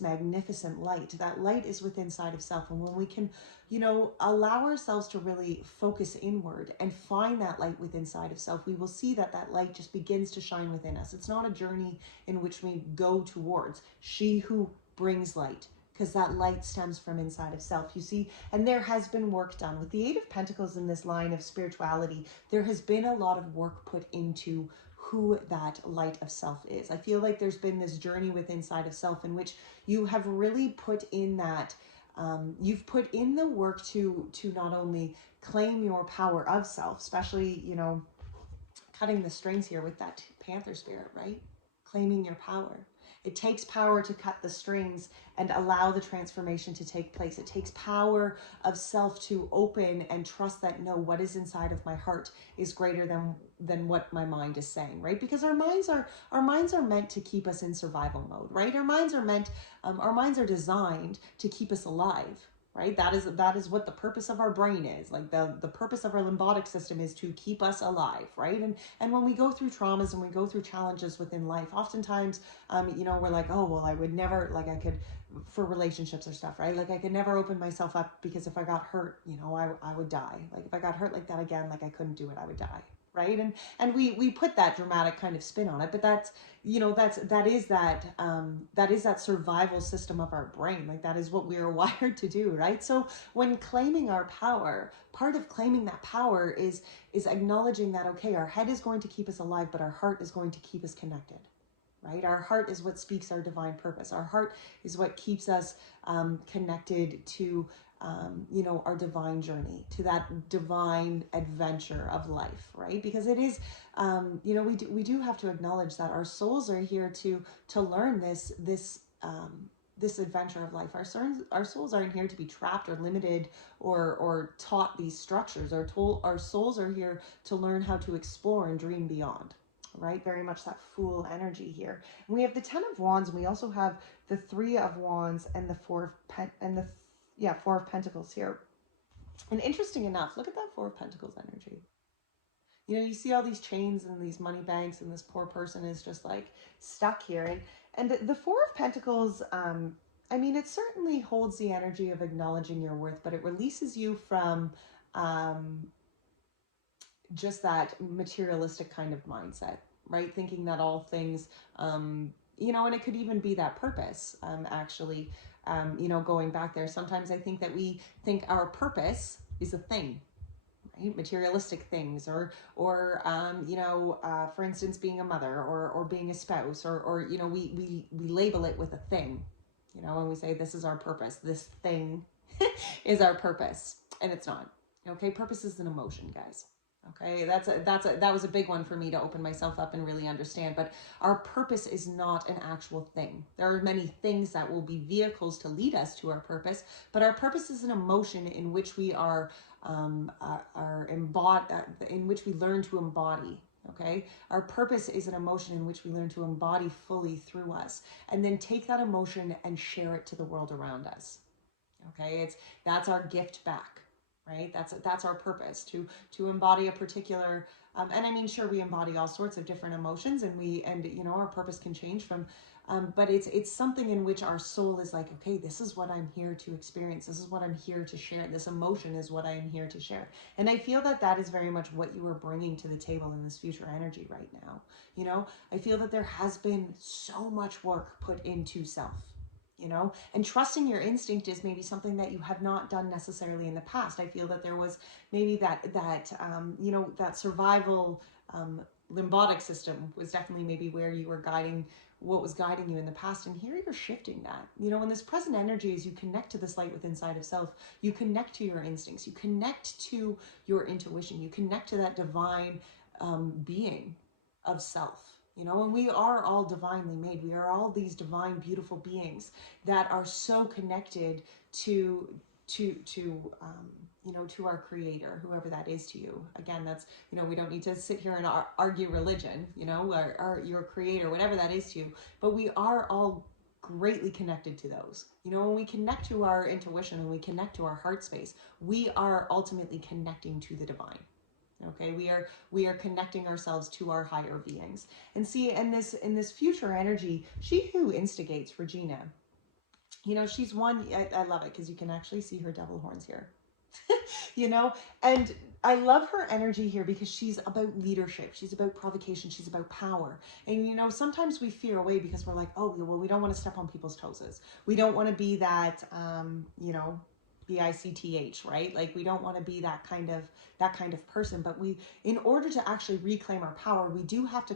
magnificent light. That light is within inside of self. And when we can, you know, allow ourselves to really focus inward and find that light within inside of self, we will see that that light just begins to shine within us. It's not a journey in which we go towards. She who brings light, because that light stems from inside of self, you see. And there has been work done with the Eight of Pentacles in this line of spirituality. There has been a lot of work put into who that light of self is. I feel like there's been this journey within inside of self in which you have really put in that you've put in the work to not only claim your power of self, especially, you know, cutting the strings here with that Panther spirit, right? Claiming your power. It takes power to cut the strings and allow the transformation to take place. It takes power of self to open and trust that no, what is inside of my heart is greater than what my mind is saying, right? Because our minds are meant to keep us in survival mode, right? Our minds are designed to keep us alive. Right? That is what the purpose of our brain is. Like the purpose of our limbic system is to keep us alive, right? And when we go through traumas and we go through challenges within life, oftentimes, we're like, oh, well, I would never, like I could, for relationships or stuff, right? Like I could never open myself up because if I got hurt, I would die. Like if I got hurt like that again, like I couldn't do it, I would die. Right. And we put that dramatic kind of spin on it, but that is that survival system of our brain. Like that is what we are wired to do. Right. So when claiming our power, part of claiming that power is acknowledging that, okay, our head is going to keep us alive, but our heart is going to keep us connected. Right? Our heart is what speaks our divine purpose. Our heart is what keeps us connected to our divine journey, to that divine adventure of life, right? Because it is, we do have to acknowledge that our souls are here to learn this adventure of life. Our souls aren't here to be trapped or limited or taught these structures. Our souls are here to learn how to explore and dream beyond. Right? Very much that Fool energy here. And we have the 10 of Wands, and we also have the 3 of Wands and the 4 of Pentacles here. And interesting enough, look at that 4 of Pentacles energy. You see all these chains and these money banks, and this poor person is just like stuck here. And the 4 of Pentacles, it certainly holds the energy of acknowledging your worth, but it releases you from just that materialistic kind of mindset, right? Thinking that all things, and it could even be that purpose, going back there. Sometimes I think that we think our purpose is a thing, right? Materialistic things, or for instance, being a mother or being a spouse, or we label it with a thing, and we say, this is our purpose. This thing is our purpose, and it's not. Okay. Purpose is an emotion, guys. Okay, that was a big one for me to open myself up and really understand. But our purpose is not an actual thing. There are many things that will be vehicles to lead us to our purpose, but our purpose is an emotion in which we are in which we learn to embody. Okay, our purpose is an emotion in which we learn to embody fully through us, and then take that emotion and share it to the world around us. Okay, that's our gift back. Right? That's our purpose, to embody a particular, sure, we embody all sorts of different emotions, and our purpose can change from, but it's something in which our soul is like, okay, this is what I'm here to experience. This is what I'm here to share. This emotion is what I am here to share. And I feel that is very much what you are bringing to the table in this future energy right now. I feel that there has been so much work put into self. And trusting your instinct is maybe something that you have not done necessarily in the past. I feel that there was maybe that survival limbic system was definitely maybe where you were what was guiding you in the past. And here you're shifting that, in this present energy, as you connect to this light within inside of self, you connect to your instincts, you connect to your intuition, you connect to that divine being of self. And we are all divinely made. We are all these divine, beautiful beings that are so connected to our creator, whoever that is to you. Again, that's, we don't need to sit here and argue religion, or your creator, whatever that is to you, but we are all greatly connected to those. When we connect to our intuition and we connect to our heart space, we are ultimately connecting to the divine. Okay, we are connecting ourselves to our higher beings. And see, in this future energy, she who instigates, Regina, she's one, I love it because you can actually see her devil horns here. And I love her energy here because she's about leadership, she's about provocation, she's about power. And sometimes we fear away because we're like, oh, well, we don't want to step on people's toes. We don't want to be that BICTH, right? Like we don't want to be that kind of person, but in order to actually reclaim our power, we do have to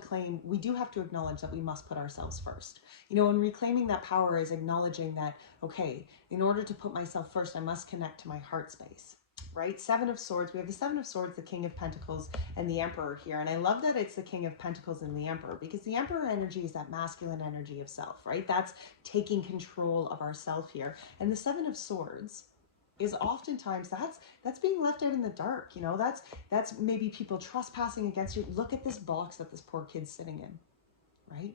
acknowledge that we must put ourselves first. And reclaiming that power is acknowledging that, okay, in order to put myself first, I must connect to my heart space. right? Seven of Swords. We have the Seven of Swords, the King of Pentacles, and the Emperor here. And I love that it's the King of Pentacles and the Emperor, because the Emperor energy is that masculine energy of self, right? That's taking control of ourself here. And the Seven of Swords is oftentimes that's being left out in the dark. You know, that's maybe people trespassing against you. Look at this box that this poor kid's sitting in, right?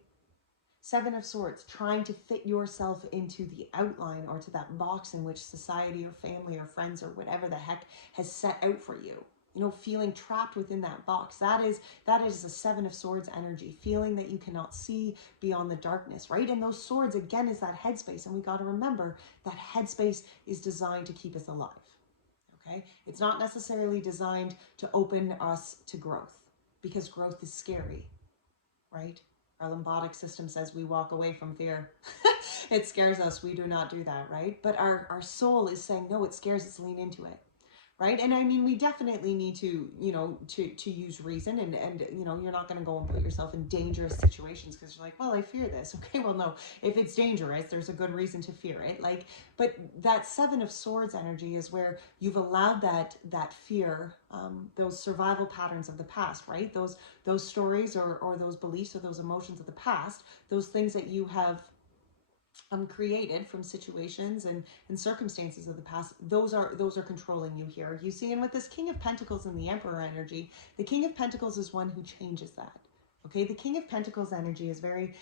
Seven of Swords, trying to fit yourself into the outline or to that box in which society or family or friends or whatever the heck has set out for you. You know, feeling trapped within that box. That is a Seven of Swords energy, feeling that you cannot see beyond the darkness, right? And those swords, again, is that headspace. And we got to remember that headspace is designed to keep us alive, okay? It's not necessarily designed to open us to growth, because growth is scary, right? Our limbic system says we walk away from fear. It scares us. We do not do that, right? But our soul is saying, no, it scares us, lean into it, right? And I mean, we definitely need to, you know, to use reason, and you know, you're not going to go and put yourself in dangerous situations because you're like, well, I fear this. Okay, well, no, if it's dangerous, there's a good reason to fear it. Like, but that Seven of Swords energy is where you've allowed that fear, those survival patterns of the past, right? Those stories or those beliefs or those emotions of the past, those things that you have created from situations and circumstances of the past, those are controlling you here. You see, and with this King of Pentacles and the Emperor energy, the King of Pentacles is one who changes that. Okay, the King of Pentacles energy is very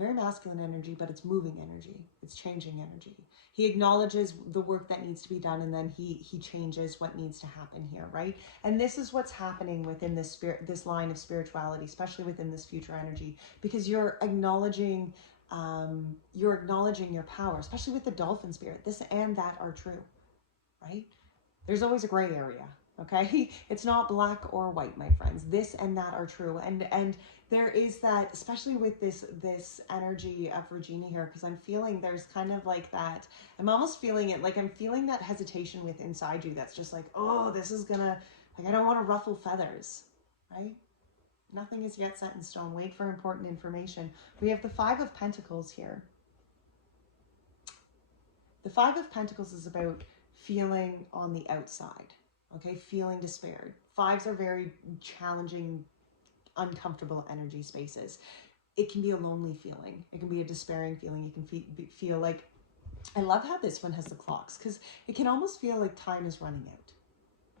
masculine energy, but it's moving energy. It's changing energy. He acknowledges the work that needs to be done, and then he changes what needs to happen here, right? And this is what's happening within this line of spirituality, especially within this future energy, because you're acknowledging your power, especially with the dolphin spirit. This and that are true, right? There's always a gray area. Okay, it's not black or white, my friends. This and that are true, and there is that, especially with this energy of Regina here, because I'm feeling there's kind of like that. I'm almost feeling it, like I'm feeling that hesitation with inside you. That's just like, oh, this is gonna, like, I don't want to ruffle feathers, right? Nothing is yet set in stone. Wait for important information. We have the Five of Pentacles here. The Five of Pentacles is about feeling on the outside. Okay, feeling despaired. Fives are very challenging, uncomfortable energy spaces. It can be a lonely feeling. It can be a despairing feeling. You can feel like, I love how this one has the clocks, because it can almost feel like time is running out,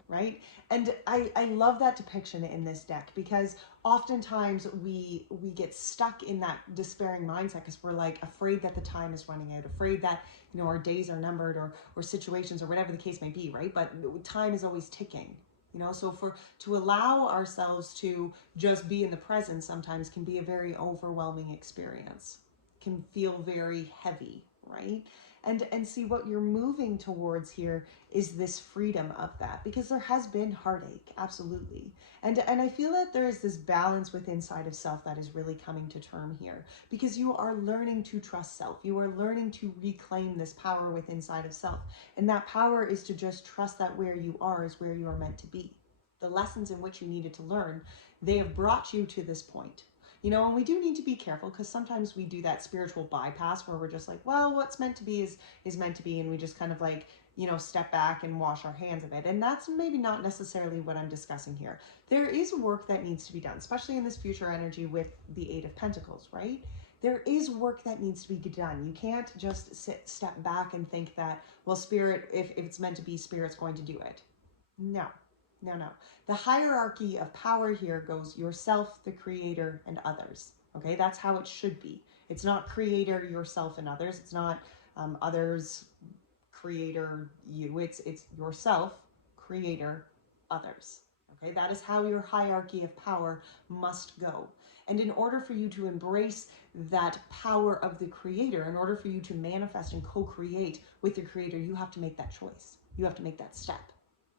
right? And I love that depiction in this deck, because oftentimes we get stuck in that despairing mindset because we're like afraid that the time is running out, afraid that, you know, our days are numbered, or situations or whatever the case may be, right? But time is always ticking, you know? So to allow ourselves to just be in the present sometimes can be a very overwhelming experience, can feel very heavy, right? And see, what you're moving towards here is this freedom of that, because there has been heartache, absolutely. And I feel that there is this balance within inside of self that is really coming to term here, because you are learning to trust self. You are learning to reclaim this power within inside of self. And that power is to just trust that where you are is where you are meant to be. The lessons in which you needed to learn, they have brought you to this point. You know, and we do need to be careful, because sometimes we do that spiritual bypass where we're just like, well, what's meant to be is meant to be. And we just kind of like, you know, step back and wash our hands of it. And that's maybe not necessarily what I'm discussing here. There is work that needs to be done, especially in this future energy with the Eight of Pentacles, right? There is work that needs to be done. You can't just step back and think that, well, spirit, if it's meant to be, spirit's going to do it. No. No. The hierarchy of power here goes yourself, the creator, and others. Okay, that's how it should be. It's not creator, yourself, and others. It's not others, creator, you. It's yourself, creator, others. Okay, that is how your hierarchy of power must go. And in order for you to embrace that power of the creator, in order for you to manifest and co-create with your creator, you have to make that choice. You have to make that step.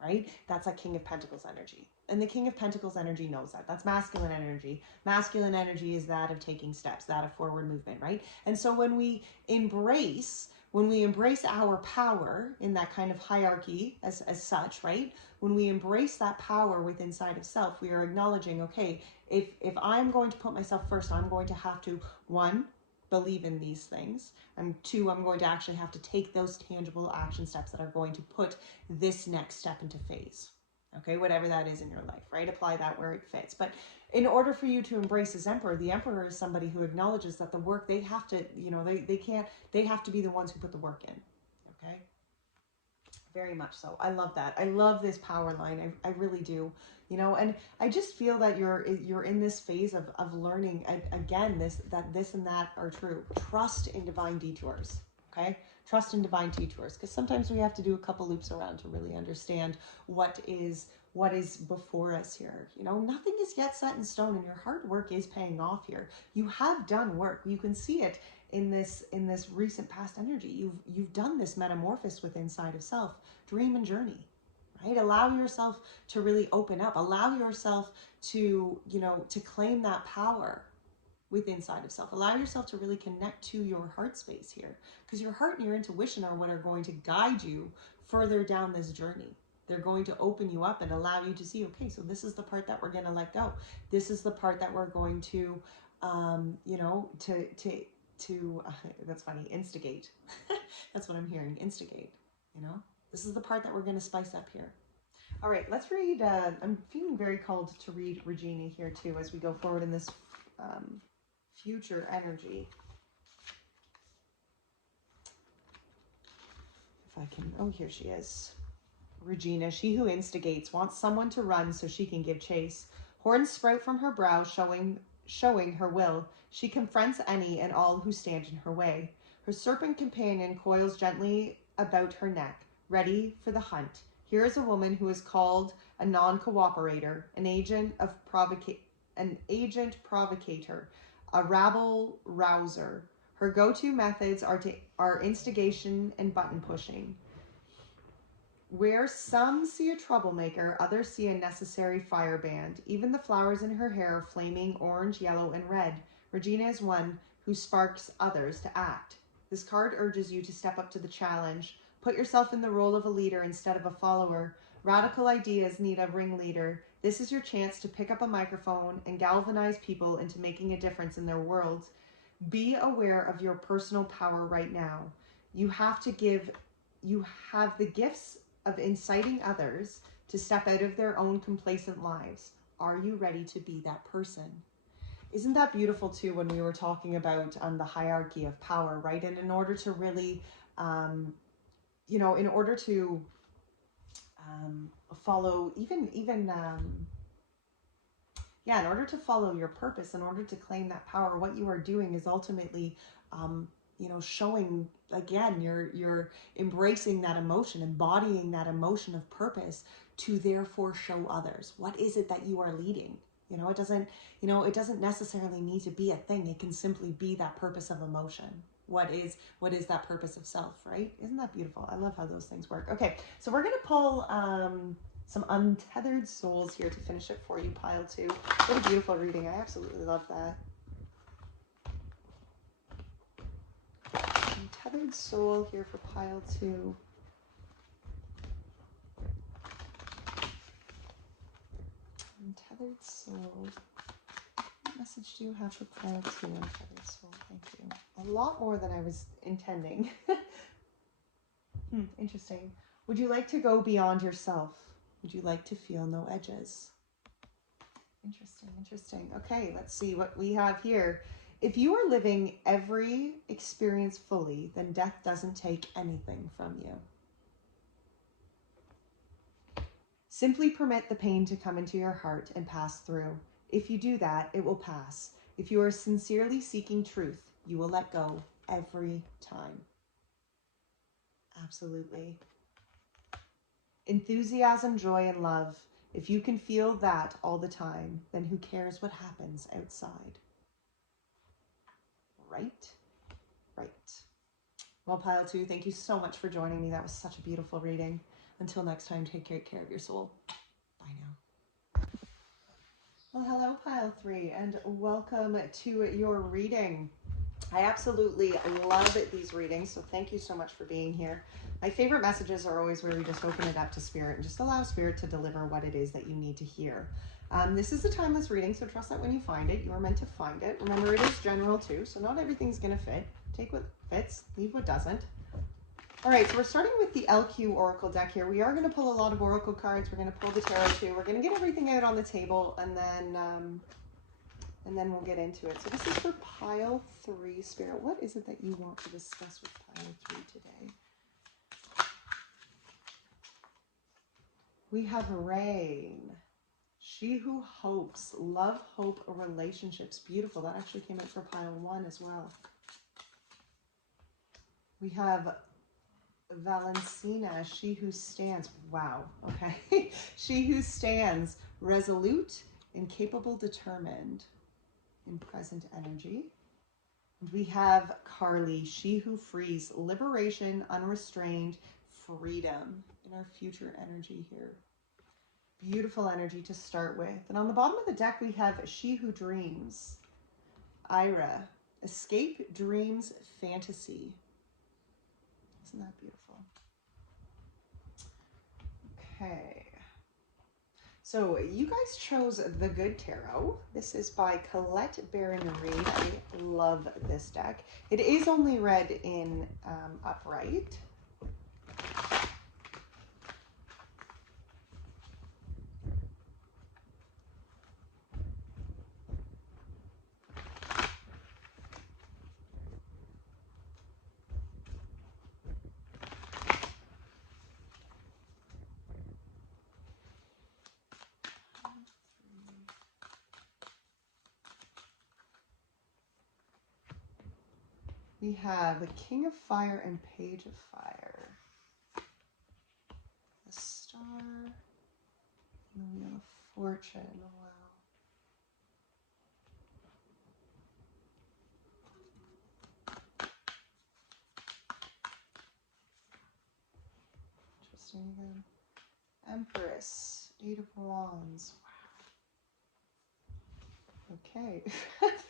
Right? That's like King of Pentacles energy. And the King of Pentacles energy knows that. That's masculine energy. Masculine energy is that of taking steps, that of forward movement, right? And so when we embrace our power in that kind of hierarchy as such, right? When we embrace that power within inside of self, we are acknowledging, okay, if I'm going to put myself first, I'm going to have to, one, believe in these things. And two, I'm going to actually have to take those tangible action steps that are going to put this next step into phase. Okay, whatever that is in your life, right? Apply that where it fits. But in order for you to embrace this emperor, the emperor is somebody who acknowledges that the work they have to, you know, they have to be the ones who put the work in. Okay. Very much so. I love that. I love this power line. I really do. You know, and I just feel that you're in this phase of learning again, that this and that are true. Trust in divine detours. Okay. Trust in divine detours, because sometimes we have to do a couple loops around to really understand what is before us here. You know, nothing is yet set in stone, and your hard work is paying off here. You have done work. You can see it in this recent past energy. You've done this metamorphosis with inside of self, dream and journey, right? Allow yourself to really open up. Allow yourself to, you know, to claim that power with inside of self. Allow yourself to really connect to your heart space here, because your heart and your intuition are what are going to guide you further down this journey. They're going to open you up and allow you to see, okay, so this is the part that we're going to let go. This is the part that we're going to, you know, that's funny, instigate. That's what I'm hearing, instigate, you know? This is the part that we're going to spice up here. All right, let's read, I'm feeling very called to read Regina here too as we go forward in this future energy. If I can, oh, here she is. Regina, she who instigates, wants someone to run so she can give chase. Horns sprout from her brow, showing her will. She confronts any and all who stand in her way. Her serpent companion coils gently about her neck, ready for the hunt. Here is a woman who is called a non-cooperator, an agent provocator, a rabble rouser. Her go-to methods are instigation and button pushing. Where some see a troublemaker, others see a necessary fireband. Even the flowers in her hair are flaming orange, yellow, and red. Regina is one who sparks others to act. This card urges you to step up to the challenge. Put yourself in the role of a leader instead of a follower. Radical ideas need a ringleader. This is your chance to pick up a microphone and galvanize people into making a difference in their worlds. Be aware of your personal power right now. You have the gifts of inciting others to step out of their own complacent lives. Are you ready to be that person? Isn't that beautiful too, when we were talking about the hierarchy of power, right? And in order to really, you know, in order to follow in order to follow your purpose, in order to claim that power, what you are doing is ultimately, you know, showing, again, you're embracing that emotion, embodying that emotion of purpose to therefore show others. What is it that you are leading? You know, it doesn't necessarily need to be a thing. It can simply be that purpose of emotion. What is that purpose of self, right? Isn't that beautiful? I love how those things work. Okay, so we're going to pull some untethered souls here to finish it for you, pile 2. What a beautiful reading. I absolutely love that. Untethered soul here for pile 2. Untethered soul. What message do you have for pile 2, untethered soul? Thank you. A lot more than I was intending. Interesting. Would you like to go beyond yourself? Would you like to feel no edges? Interesting, interesting. Okay, let's see what we have here. If you are living every experience fully, then death doesn't take anything from you. Simply permit the pain to come into your heart and pass through. If you do that, it will pass. If you are sincerely seeking truth, you will let go every time. Absolutely. Enthusiasm, joy, and love. If you can feel that all the time, then who cares what happens outside? Right? Right. Well, pile 2, thank you so much for joining me. That was such a beautiful reading. Until next time, take great care of your soul. Bye now. Well, hello, pile 3, and welcome to your reading. I absolutely love these readings, so thank you so much for being here. My favorite messages are always where we just open it up to Spirit and just allow Spirit to deliver what it is that you need to hear. This is a timeless reading, so trust that when you find it, you are meant to find it. Remember, it is general too, so not everything's going to fit. Take what fits, leave what doesn't. All right, so we're starting with the LQ Oracle deck here. We are going to pull a lot of Oracle cards. We're going to pull the Tarot too. We're going to get everything out on the table, and then we'll get into it. So this is for pile 3, Spirit. What is it that you want to discuss with pile 3 today? We have Rain. She who hopes. Love, hope, or relationships. Beautiful. That actually came out for pile 1 as well. We have Valencina. She who stands. Wow. Okay. She who stands. Resolute, incapable, determined. In present energy. And we have Carly, she who frees, liberation, unrestrained, freedom in our future energy here. Beautiful energy to start with. And on the bottom of the deck, we have she who dreams, Ira, escape, dreams, fantasy. Isn't that beautiful? Okay. So you guys chose the Good Tarot. This is by Colette Baron-Reid. I love this deck. It is only read in upright. We have the King of Fire and Page of Fire. The Star. And the Wheel of Fortune. Wow. Interesting again. Empress. 8 of Wands. Wow. Okay.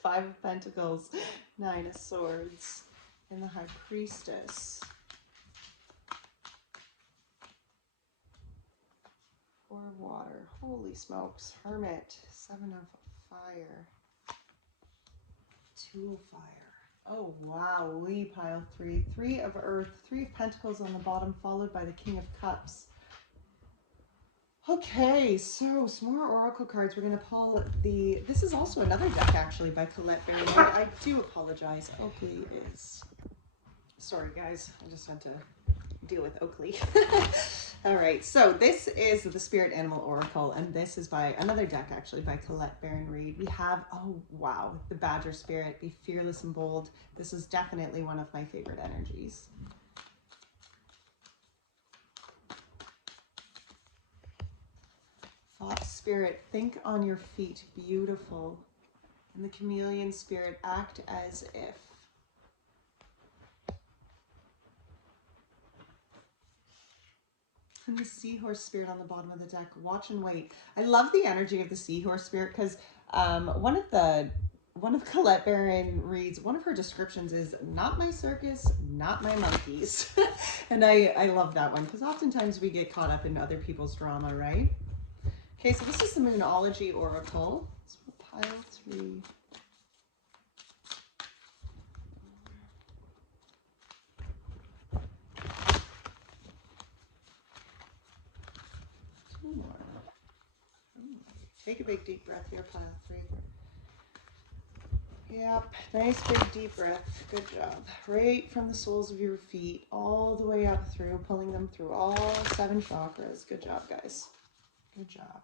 5 of Pentacles. 9 of Swords. And the High Priestess. 4 of Water. Holy smokes. Hermit. 7 of Fire. 2 of Fire. Oh, wow. We pile 3. 3 of Earth. 3 of Pentacles on the bottom, followed by the King of Cups. Okay, so some more Oracle cards. We're going to pull the... This is also another deck, actually, by Colette Baron-Reid. I do apologize. Oakley is... Sorry, guys. I just had to deal with Oakley. All right, so this is the Spirit Animal Oracle, and this is by another deck, actually, by Colette Baron-Reid. We have, oh, wow, the Badger Spirit. Be fearless and bold. This is definitely one of my favorite energies. Fox Spirit, think on your feet. Beautiful. And the Chameleon Spirit, act as if. And the Seahorse Spirit on the bottom of the deck, watch and wait. I love the energy of the Seahorse Spirit because one of Colette Baron-Reid's, one of her descriptions is not my circus, not my monkeys. And I love that one because oftentimes we get caught up in other people's drama, right? Okay, so this is the Moonology Oracle. So we'll pile 3. Take a big deep breath here, pile 3. Yep, nice big deep breath. Good job. Right from the soles of your feet all the way up through, pulling them through all 7 chakras. Good job, guys. Good job.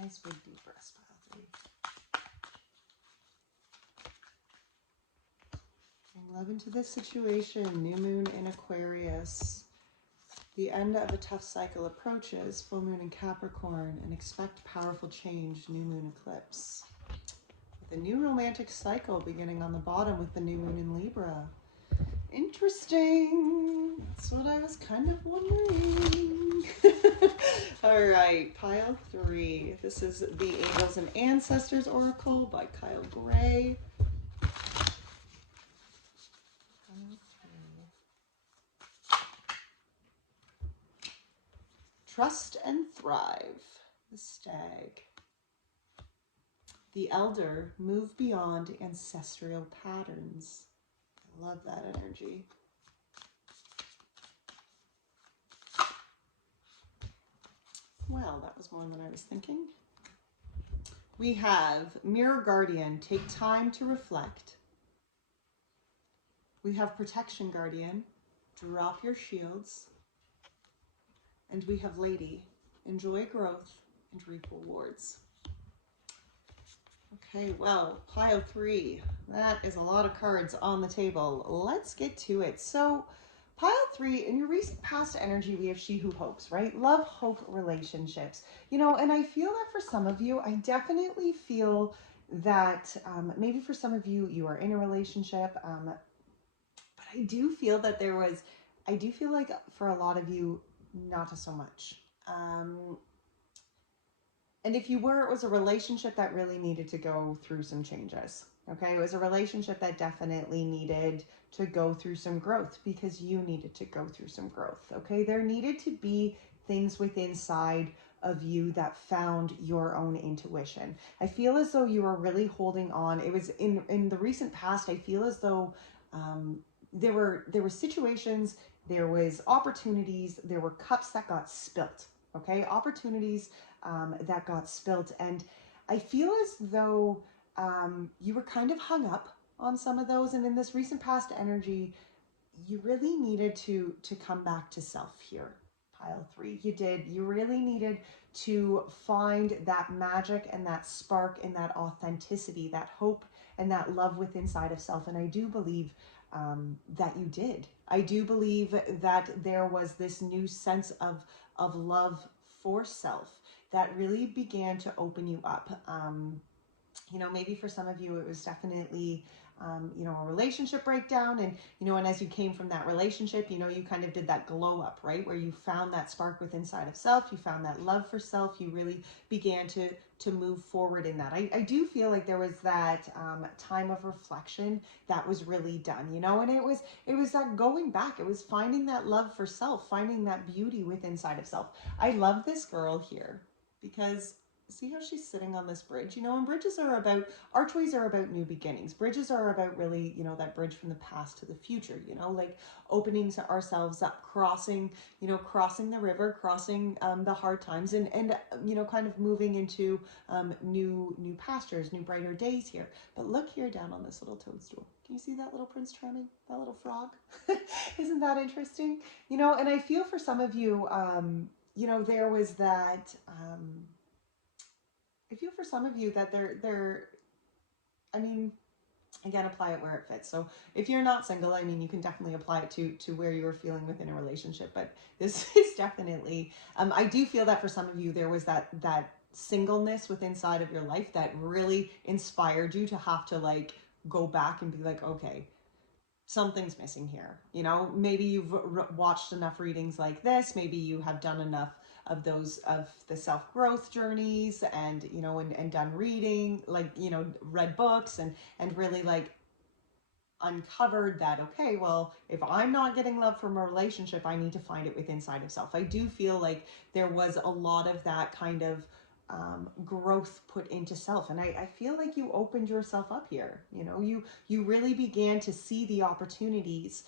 Nice big deep breath, pile 3. Bring love into this situation. New moon in Aquarius. The end of a tough cycle approaches, full moon in Capricorn, and expect powerful change, new moon eclipse. The new romantic cycle beginning on the bottom with the new moon in Libra. Interesting. That's what I was kind of wondering. All right, pile 3. This is the Angels and Ancestors Oracle by Kyle Gray. Trust and thrive. The stag. The elder, move beyond ancestral patterns. I love that energy. Well, that was more than I was thinking. We have Mirror Guardian, take time to reflect. We have Protection Guardian, drop your shields. And we have Lady, enjoy growth and reap rewards. Okay, well, pile 3. That is a lot of cards on the table. Let's get to it. So, pile 3, in your recent past energy, we have She Who Hopes, right? Love, hope, relationships. You know, and I feel that for some of you, I definitely feel that maybe for some of you, you are in a relationship, but I do feel that I do feel like for a lot of you, not so much. And if you were, it was a relationship that really needed to go through some changes. Okay, it was a relationship that definitely needed to go through some growth because you needed to go through some growth. Okay, there needed to be things within inside of you that found your own intuition. I feel as though you were really holding on. It was in the recent past, I feel as though there were situations, there was opportunities, there were cups that got spilt. Okay, opportunities that got spilt, and I feel as though you were kind of hung up on some of those, and in this recent past energy, you really needed to come back to self here. Pile 3, you did. You really needed to find that magic and that spark and that authenticity, that hope and that love within inside of self, and I do believe that you did. I do believe that there was this new sense of love for self that really began to open you up. You know, maybe for some of you, it was definitely, you know, a relationship breakdown. And, you know, and as you came from that relationship, you know, you kind of did that glow up, right? Where you found that spark within inside of self. You found that love for self. You really began to move forward in that. I do feel like there was that time of reflection that was really done, you know, and it was that going back. It was finding that love for self, finding that beauty within inside of self. I love this girl here because see how she's sitting on this bridge, you know, and bridges are about, archways are about new beginnings. Bridges are about really, you know, that bridge from the past to the future, you know, like opening ourselves up, crossing, you know, crossing the river, crossing the hard times and, you know, kind of moving into new pastures, new brighter days here. But look here down on this little toadstool. Can you see that little Prince Charming, that little frog? Isn't that interesting? You know, and I feel for some of you, you know, there was that, I feel for some of you that I mean, again, apply it where it fits. So if you're not single, I mean, you can definitely apply it to where you're feeling within a relationship. But this is definitely, I do feel that for some of you, there was that singleness within inside of your life that really inspired you to have to like go back and be like, okay, something's missing here. You know, maybe you've watched enough readings like this. Maybe you have done enough of those, of the self-growth journeys and, you know, and done reading, like, you know, read books and really like uncovered that, okay, well, if I'm not getting love from a relationship, I need to find it within inside of self. I do feel like there was a lot of that kind of growth put into self. And I feel like you opened yourself up here. You know, you really began to see the opportunities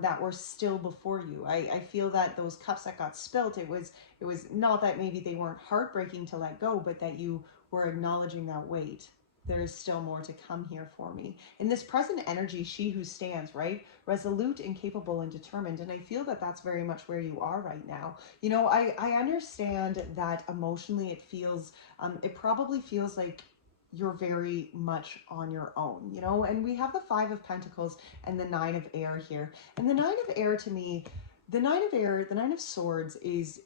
that were still before you. I feel that those cups that got spilt, it was not that maybe they weren't heartbreaking to let go, but that you were acknowledging that, wait, there is still more to come here for me. In this present energy, she who stands, right? Resolute and capable and determined. And I feel that that's very much where you are right now. You know, I understand that emotionally it feels, it probably feels like you're very much on your own, you know, and we have the 5 of Pentacles and the 9 of Air here. And the 9 of Air to me, the 9 of Air, the 9 of Swords is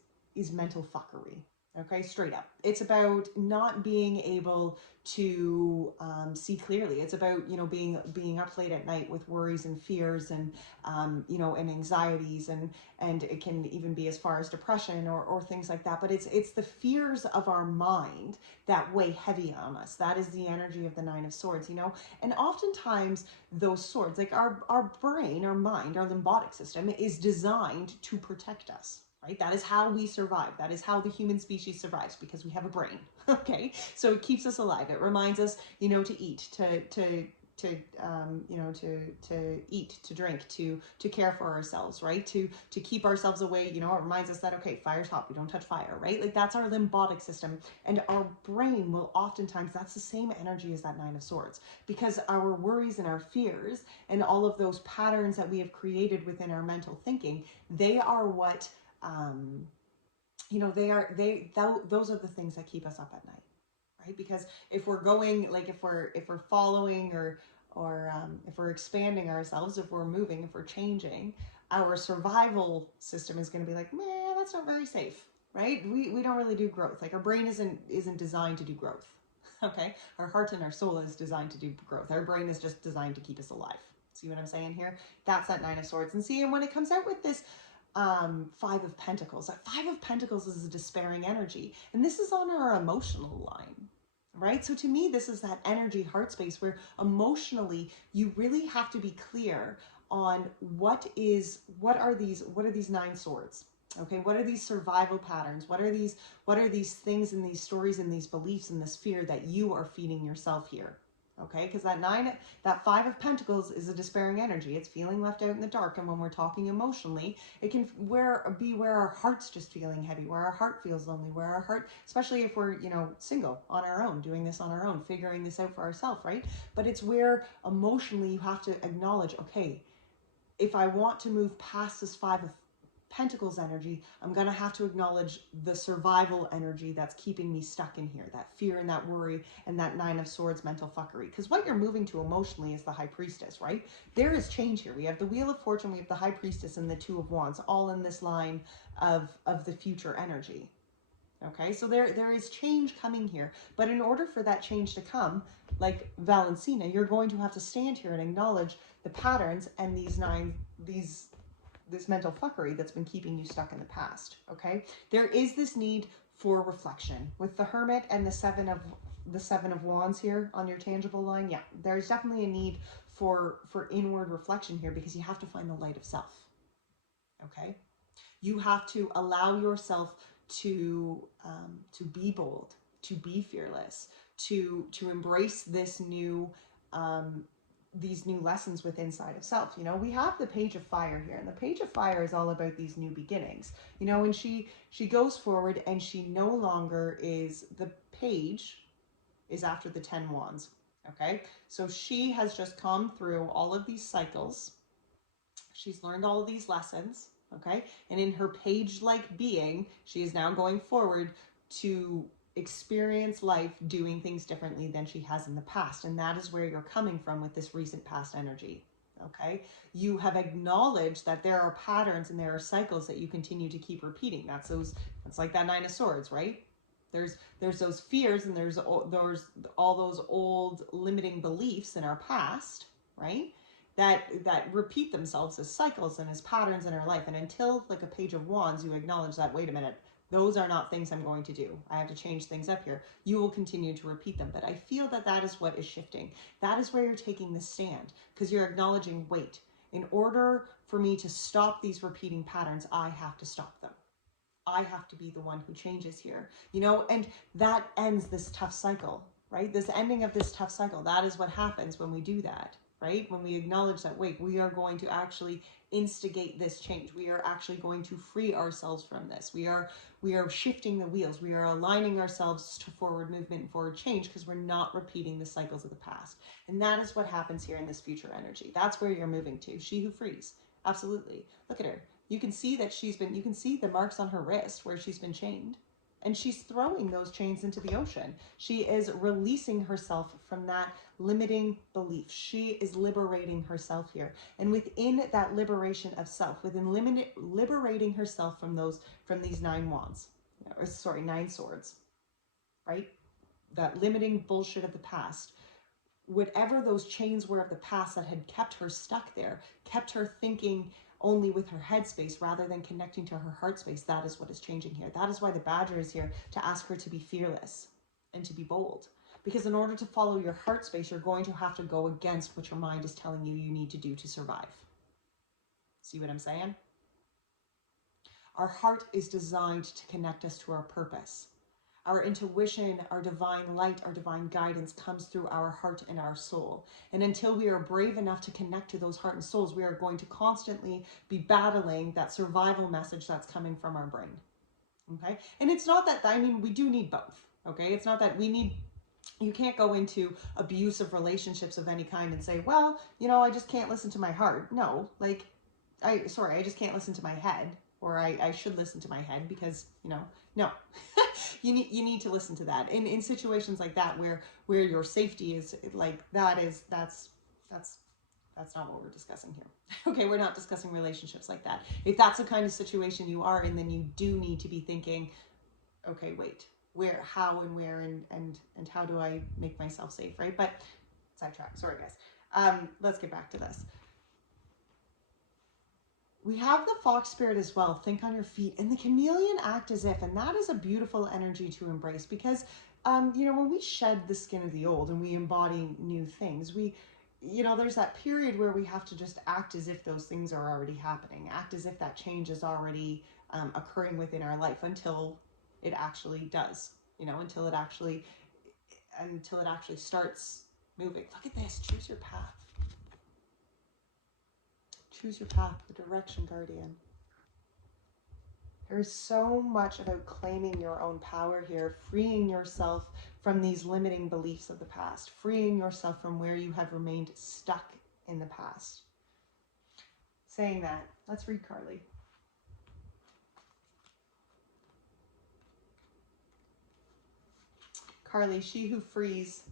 mental fuckery. Okay, straight up. It's about not being able to see clearly. It's about, you know, being up late at night with worries and fears and, you know, and anxieties and it can even be as far as depression or things like that. But it's the fears of our mind that weigh heavy on us. That is the energy of the 9 of Swords, you know. And oftentimes those swords, like our brain, our mind, our limbic system is designed to protect us. right? That is how we survive. That is how the human species survives, because we have a brain, okay? So it keeps us alive. It reminds us, you know, to eat, to eat, to drink, to care for ourselves, right? To keep ourselves away. You know, it reminds us that, okay, fire's hot, we don't touch fire, right? Like that's our limbic system. And our brain will oftentimes, that's the same energy as that Nine of Swords, because our worries and our fears and all of those patterns that we have created within our mental thinking, they are what, you know, those are the things that keep us up at night, right? Because if we're going, like if we're following or if we're expanding ourselves, if we're moving, if we're changing, our survival system is going to be like, man, that's not very safe, right? We don't really do growth. Like our brain isn't designed to do growth. Okay, our heart and our soul is designed to do growth. Our brain is just designed to keep us alive. See what I'm saying here? That's that Nine of Swords. And see, and when it comes out with this Five of Pentacles, that Five of Pentacles is a despairing energy, and this is on our emotional line, right? So to me, this is that energy heart space where emotionally you really have to be clear on what are these Nine Swords. Okay, what are these survival patterns? What are these things and these stories and these beliefs and this fear that you are feeding yourself here? Okay, because that Five of Pentacles is a despairing energy. It's feeling left out in the dark. And when we're talking emotionally, it can be where our heart's just feeling heavy, where our heart feels lonely, where our heart, especially if we're, you know, single on our own, doing this on our own, figuring this out for ourselves, right? But it's where emotionally you have to acknowledge, okay, if I want to move past this Five of Pentacles energy, I'm going to have to acknowledge the survival energy that's keeping me stuck in here, that fear and that worry and that Nine of Swords mental fuckery. Because what you're moving to emotionally is the High Priestess, right? There is change here. We have the Wheel of Fortune, we have the High Priestess, and the Two of Wands, all in this line of the future energy. Okay, so there is change coming here. But in order for that change to come, like Valencina, you're going to have to stand here and acknowledge the patterns and this mental fuckery that's been keeping you stuck in the past. Okay, there is this need for reflection with the Hermit and the Seven of Wands here on your tangible line. Yeah, there's definitely a need for inward reflection here, because you have to find the light of self. Okay, you have to allow yourself to be bold, to be fearless, to embrace this new these new lessons within inside of self. You know, we have the Page of Fire here, and the Page of Fire is all about these new beginnings. You know, when she goes forward and she no longer is the page is after the 10 wands. Okay, so she has just come through all of these cycles. She's learned all of these lessons. Okay, and in her page-like being, she is now going forward to experience life doing things differently than she has in the past. And that is where you're coming from with this recent past energy. Okay, you have acknowledged that there are patterns and there are cycles that you continue to keep repeating. That's like that Nine of Swords, right? There's those fears, and there's all those old limiting beliefs in our past, right? That repeat themselves as cycles and as patterns in our life. And until, like a Page of Wands, you acknowledge that, wait a minute, those are not things I'm going to do. I have to change things up here. You will continue to repeat them. But I feel that that is what is shifting. That is where you're taking the stand, because you're acknowledging, wait, in order for me to stop these repeating patterns, I have to stop them. I have to be the one who changes here, you know, and that ends this tough cycle, right? This ending of this tough cycle, that is what happens when we do that, right? When we acknowledge that, wait, we are going to actually instigate this change. We are actually going to free ourselves from this. We are shifting the wheels. We are aligning ourselves to forward movement and forward change, because we're not repeating the cycles of the past. And that is what happens here in this future energy. That's where you're moving to. She who frees. Absolutely. Look at her. You can see that you can see the marks on her wrist where she's been chained. And she's throwing those chains into the ocean. She is releasing herself from that limiting belief. She is liberating herself here. And within that liberation of self, liberating herself from these 9 wands, or sorry, 9 swords, right? That limiting bullshit of the past. Whatever those chains were of the past that had kept her stuck there, kept her thinking only with her headspace rather than connecting to her heart space, that is what is changing here. That is why the Badger is here, to ask her to be fearless and to be bold. Because in order to follow your heart space, you're going to have to go against what your mind is telling you you need to do to survive. See what I'm saying? Our heart is designed to connect us to our purpose. Our intuition, our divine light, our divine guidance comes through our heart and our soul. And until we are brave enough to connect to those heart and souls, we are going to constantly be battling that survival message that's coming from our brain. Okay? And it's not that, I mean, we do need both. Okay? It's not that we need, you can't go into abusive relationships of any kind and say, well, you know, I just can't listen to my heart. No, like, I just can't listen to my head, or I should listen to my head because, you know, no. you need to listen to that. In situations like that where your safety is like, that's not what we're discussing here. Okay, we're not discussing relationships like that. If that's the kind of situation you are in, then you do need to be thinking, okay, wait, where, how, and where, and how do I make myself safe, right? But sidetrack, sorry guys. Let's get back to this. We have the fox spirit as well, think on your feet, and the chameleon, act as if, and that is a beautiful energy to embrace because, you know, when we shed the skin of the old and we embody new things, you know, there's that period where we have to just act as if those things are already happening, act as if that change is already occurring within our life until it actually does, you know, until it actually starts moving. Look at this, choose your path. Choose your path, the direction guardian. There is so much about claiming your own power here, freeing yourself from these limiting beliefs of the past, freeing yourself from where you have remained stuck in the past. Saying that, let's read Carly. Carly, she who frees,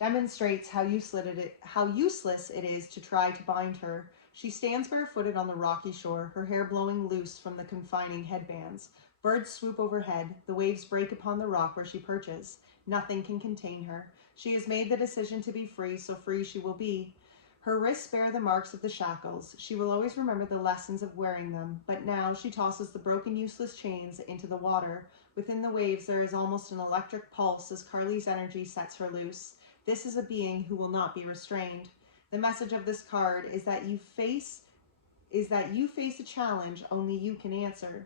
demonstrates how useless it is to try to bind her. She stands barefooted on the rocky shore, her hair blowing loose from the confining headbands. Birds swoop overhead. The waves break upon the rock where she perches. Nothing can contain her. She has made the decision to be free, so free she will be. Her wrists bear the marks of the shackles. She will always remember the lessons of wearing them, but now she tosses the broken, useless chains into the water. Within the waves there is almost an electric pulse as Carly's energy sets her loose. This is a being who will not be restrained. The message of this card is that you face a challenge only you can answer.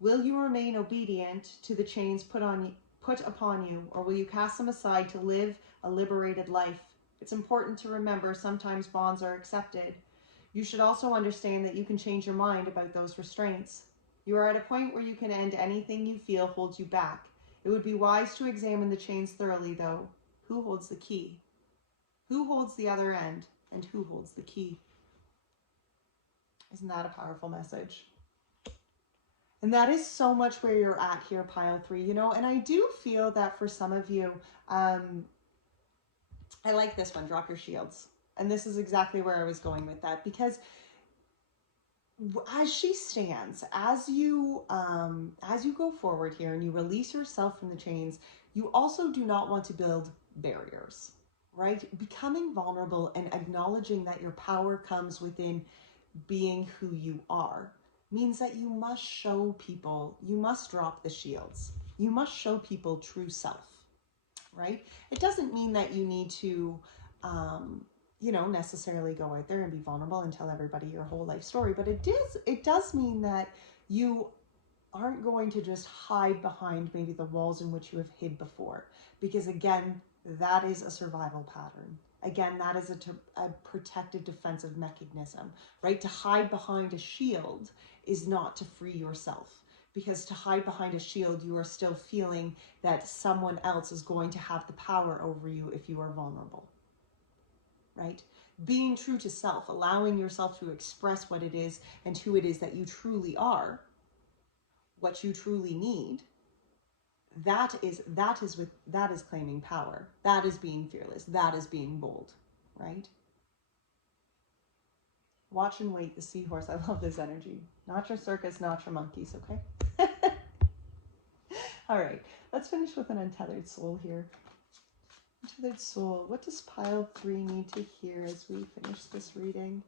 Will you remain obedient to the chains put upon you, or will you cast them aside to live a liberated life? It's important to remember sometimes bonds are accepted. You should also understand that you can change your mind about those restraints. You are at a point where you can end anything you feel holds you back. It would be wise to examine the chains thoroughly, though. Who holds the key? Who holds the other end? And who holds the key? Isn't that a powerful message? And that is so much where you're at here, pile 3, you know, and I do feel that for some of you, I like this one, drop your shields. And this is exactly where I was going with that, because as she stands, as you go forward here and you release yourself from the chains, you also do not want to build barriers. Right? Becoming vulnerable and acknowledging that your power comes within being who you are means that you must show people, you must drop the shields. You must show people true self, right? It doesn't mean that you need to, you know, necessarily go out there and be vulnerable and tell everybody your whole life story, but it does mean that you aren't going to just hide behind maybe the walls in which you have hid before, because again, that is a survival pattern. Again, that is a protective defensive mechanism, right? To hide behind a shield is not to free yourself, because to hide behind a shield, you are still feeling that someone else is going to have the power over you if you are vulnerable, right? Being true to self, allowing yourself to express what it is and who it is that you truly are, what you truly need, that is claiming power. That is being fearless. That is being bold, right? Watch and wait, the seahorse. I love this energy. Not your circus, not your monkeys, okay? All right, let's finish with an untethered soul here. Untethered soul, what does pile 3 need to hear as we finish this reading?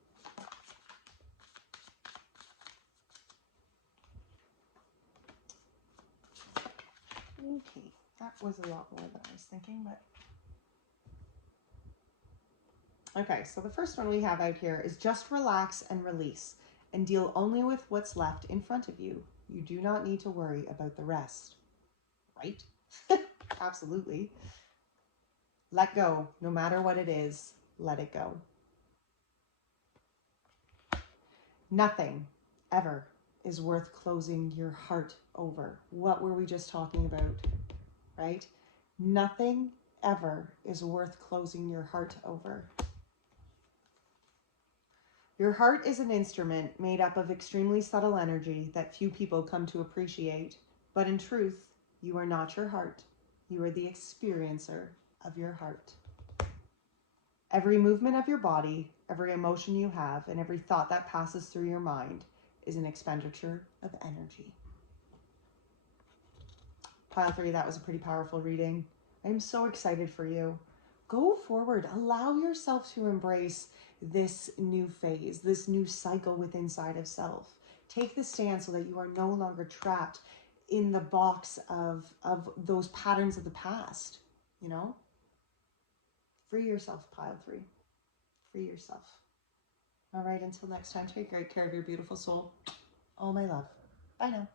Okay, that was a lot more than I was thinking, but... Okay, so the first one we have out here is just relax and release and deal only with what's left in front of you. You do not need to worry about the rest, right? Absolutely. Let go, no matter what it is, let it go. Nothing ever is worth closing your heart over. What were we just talking about, right? Nothing ever is worth closing your heart over. Your heart is an instrument made up of extremely subtle energy that few people come to appreciate. But in truth, you are not your heart. You are the experiencer of your heart. Every movement of your body, every emotion you have, and every thought that passes through your mind is an expenditure of energy. Pile 3, that was a pretty powerful reading. I'm so excited for you. Go forward. Allow yourself to embrace this new phase, this new cycle within inside of self. Take the stand so that you are no longer trapped in the box of those patterns of the past, you know? Free yourself, Pile 3. Free yourself. All right, until next time, take great care of your beautiful soul. All my love. Bye now.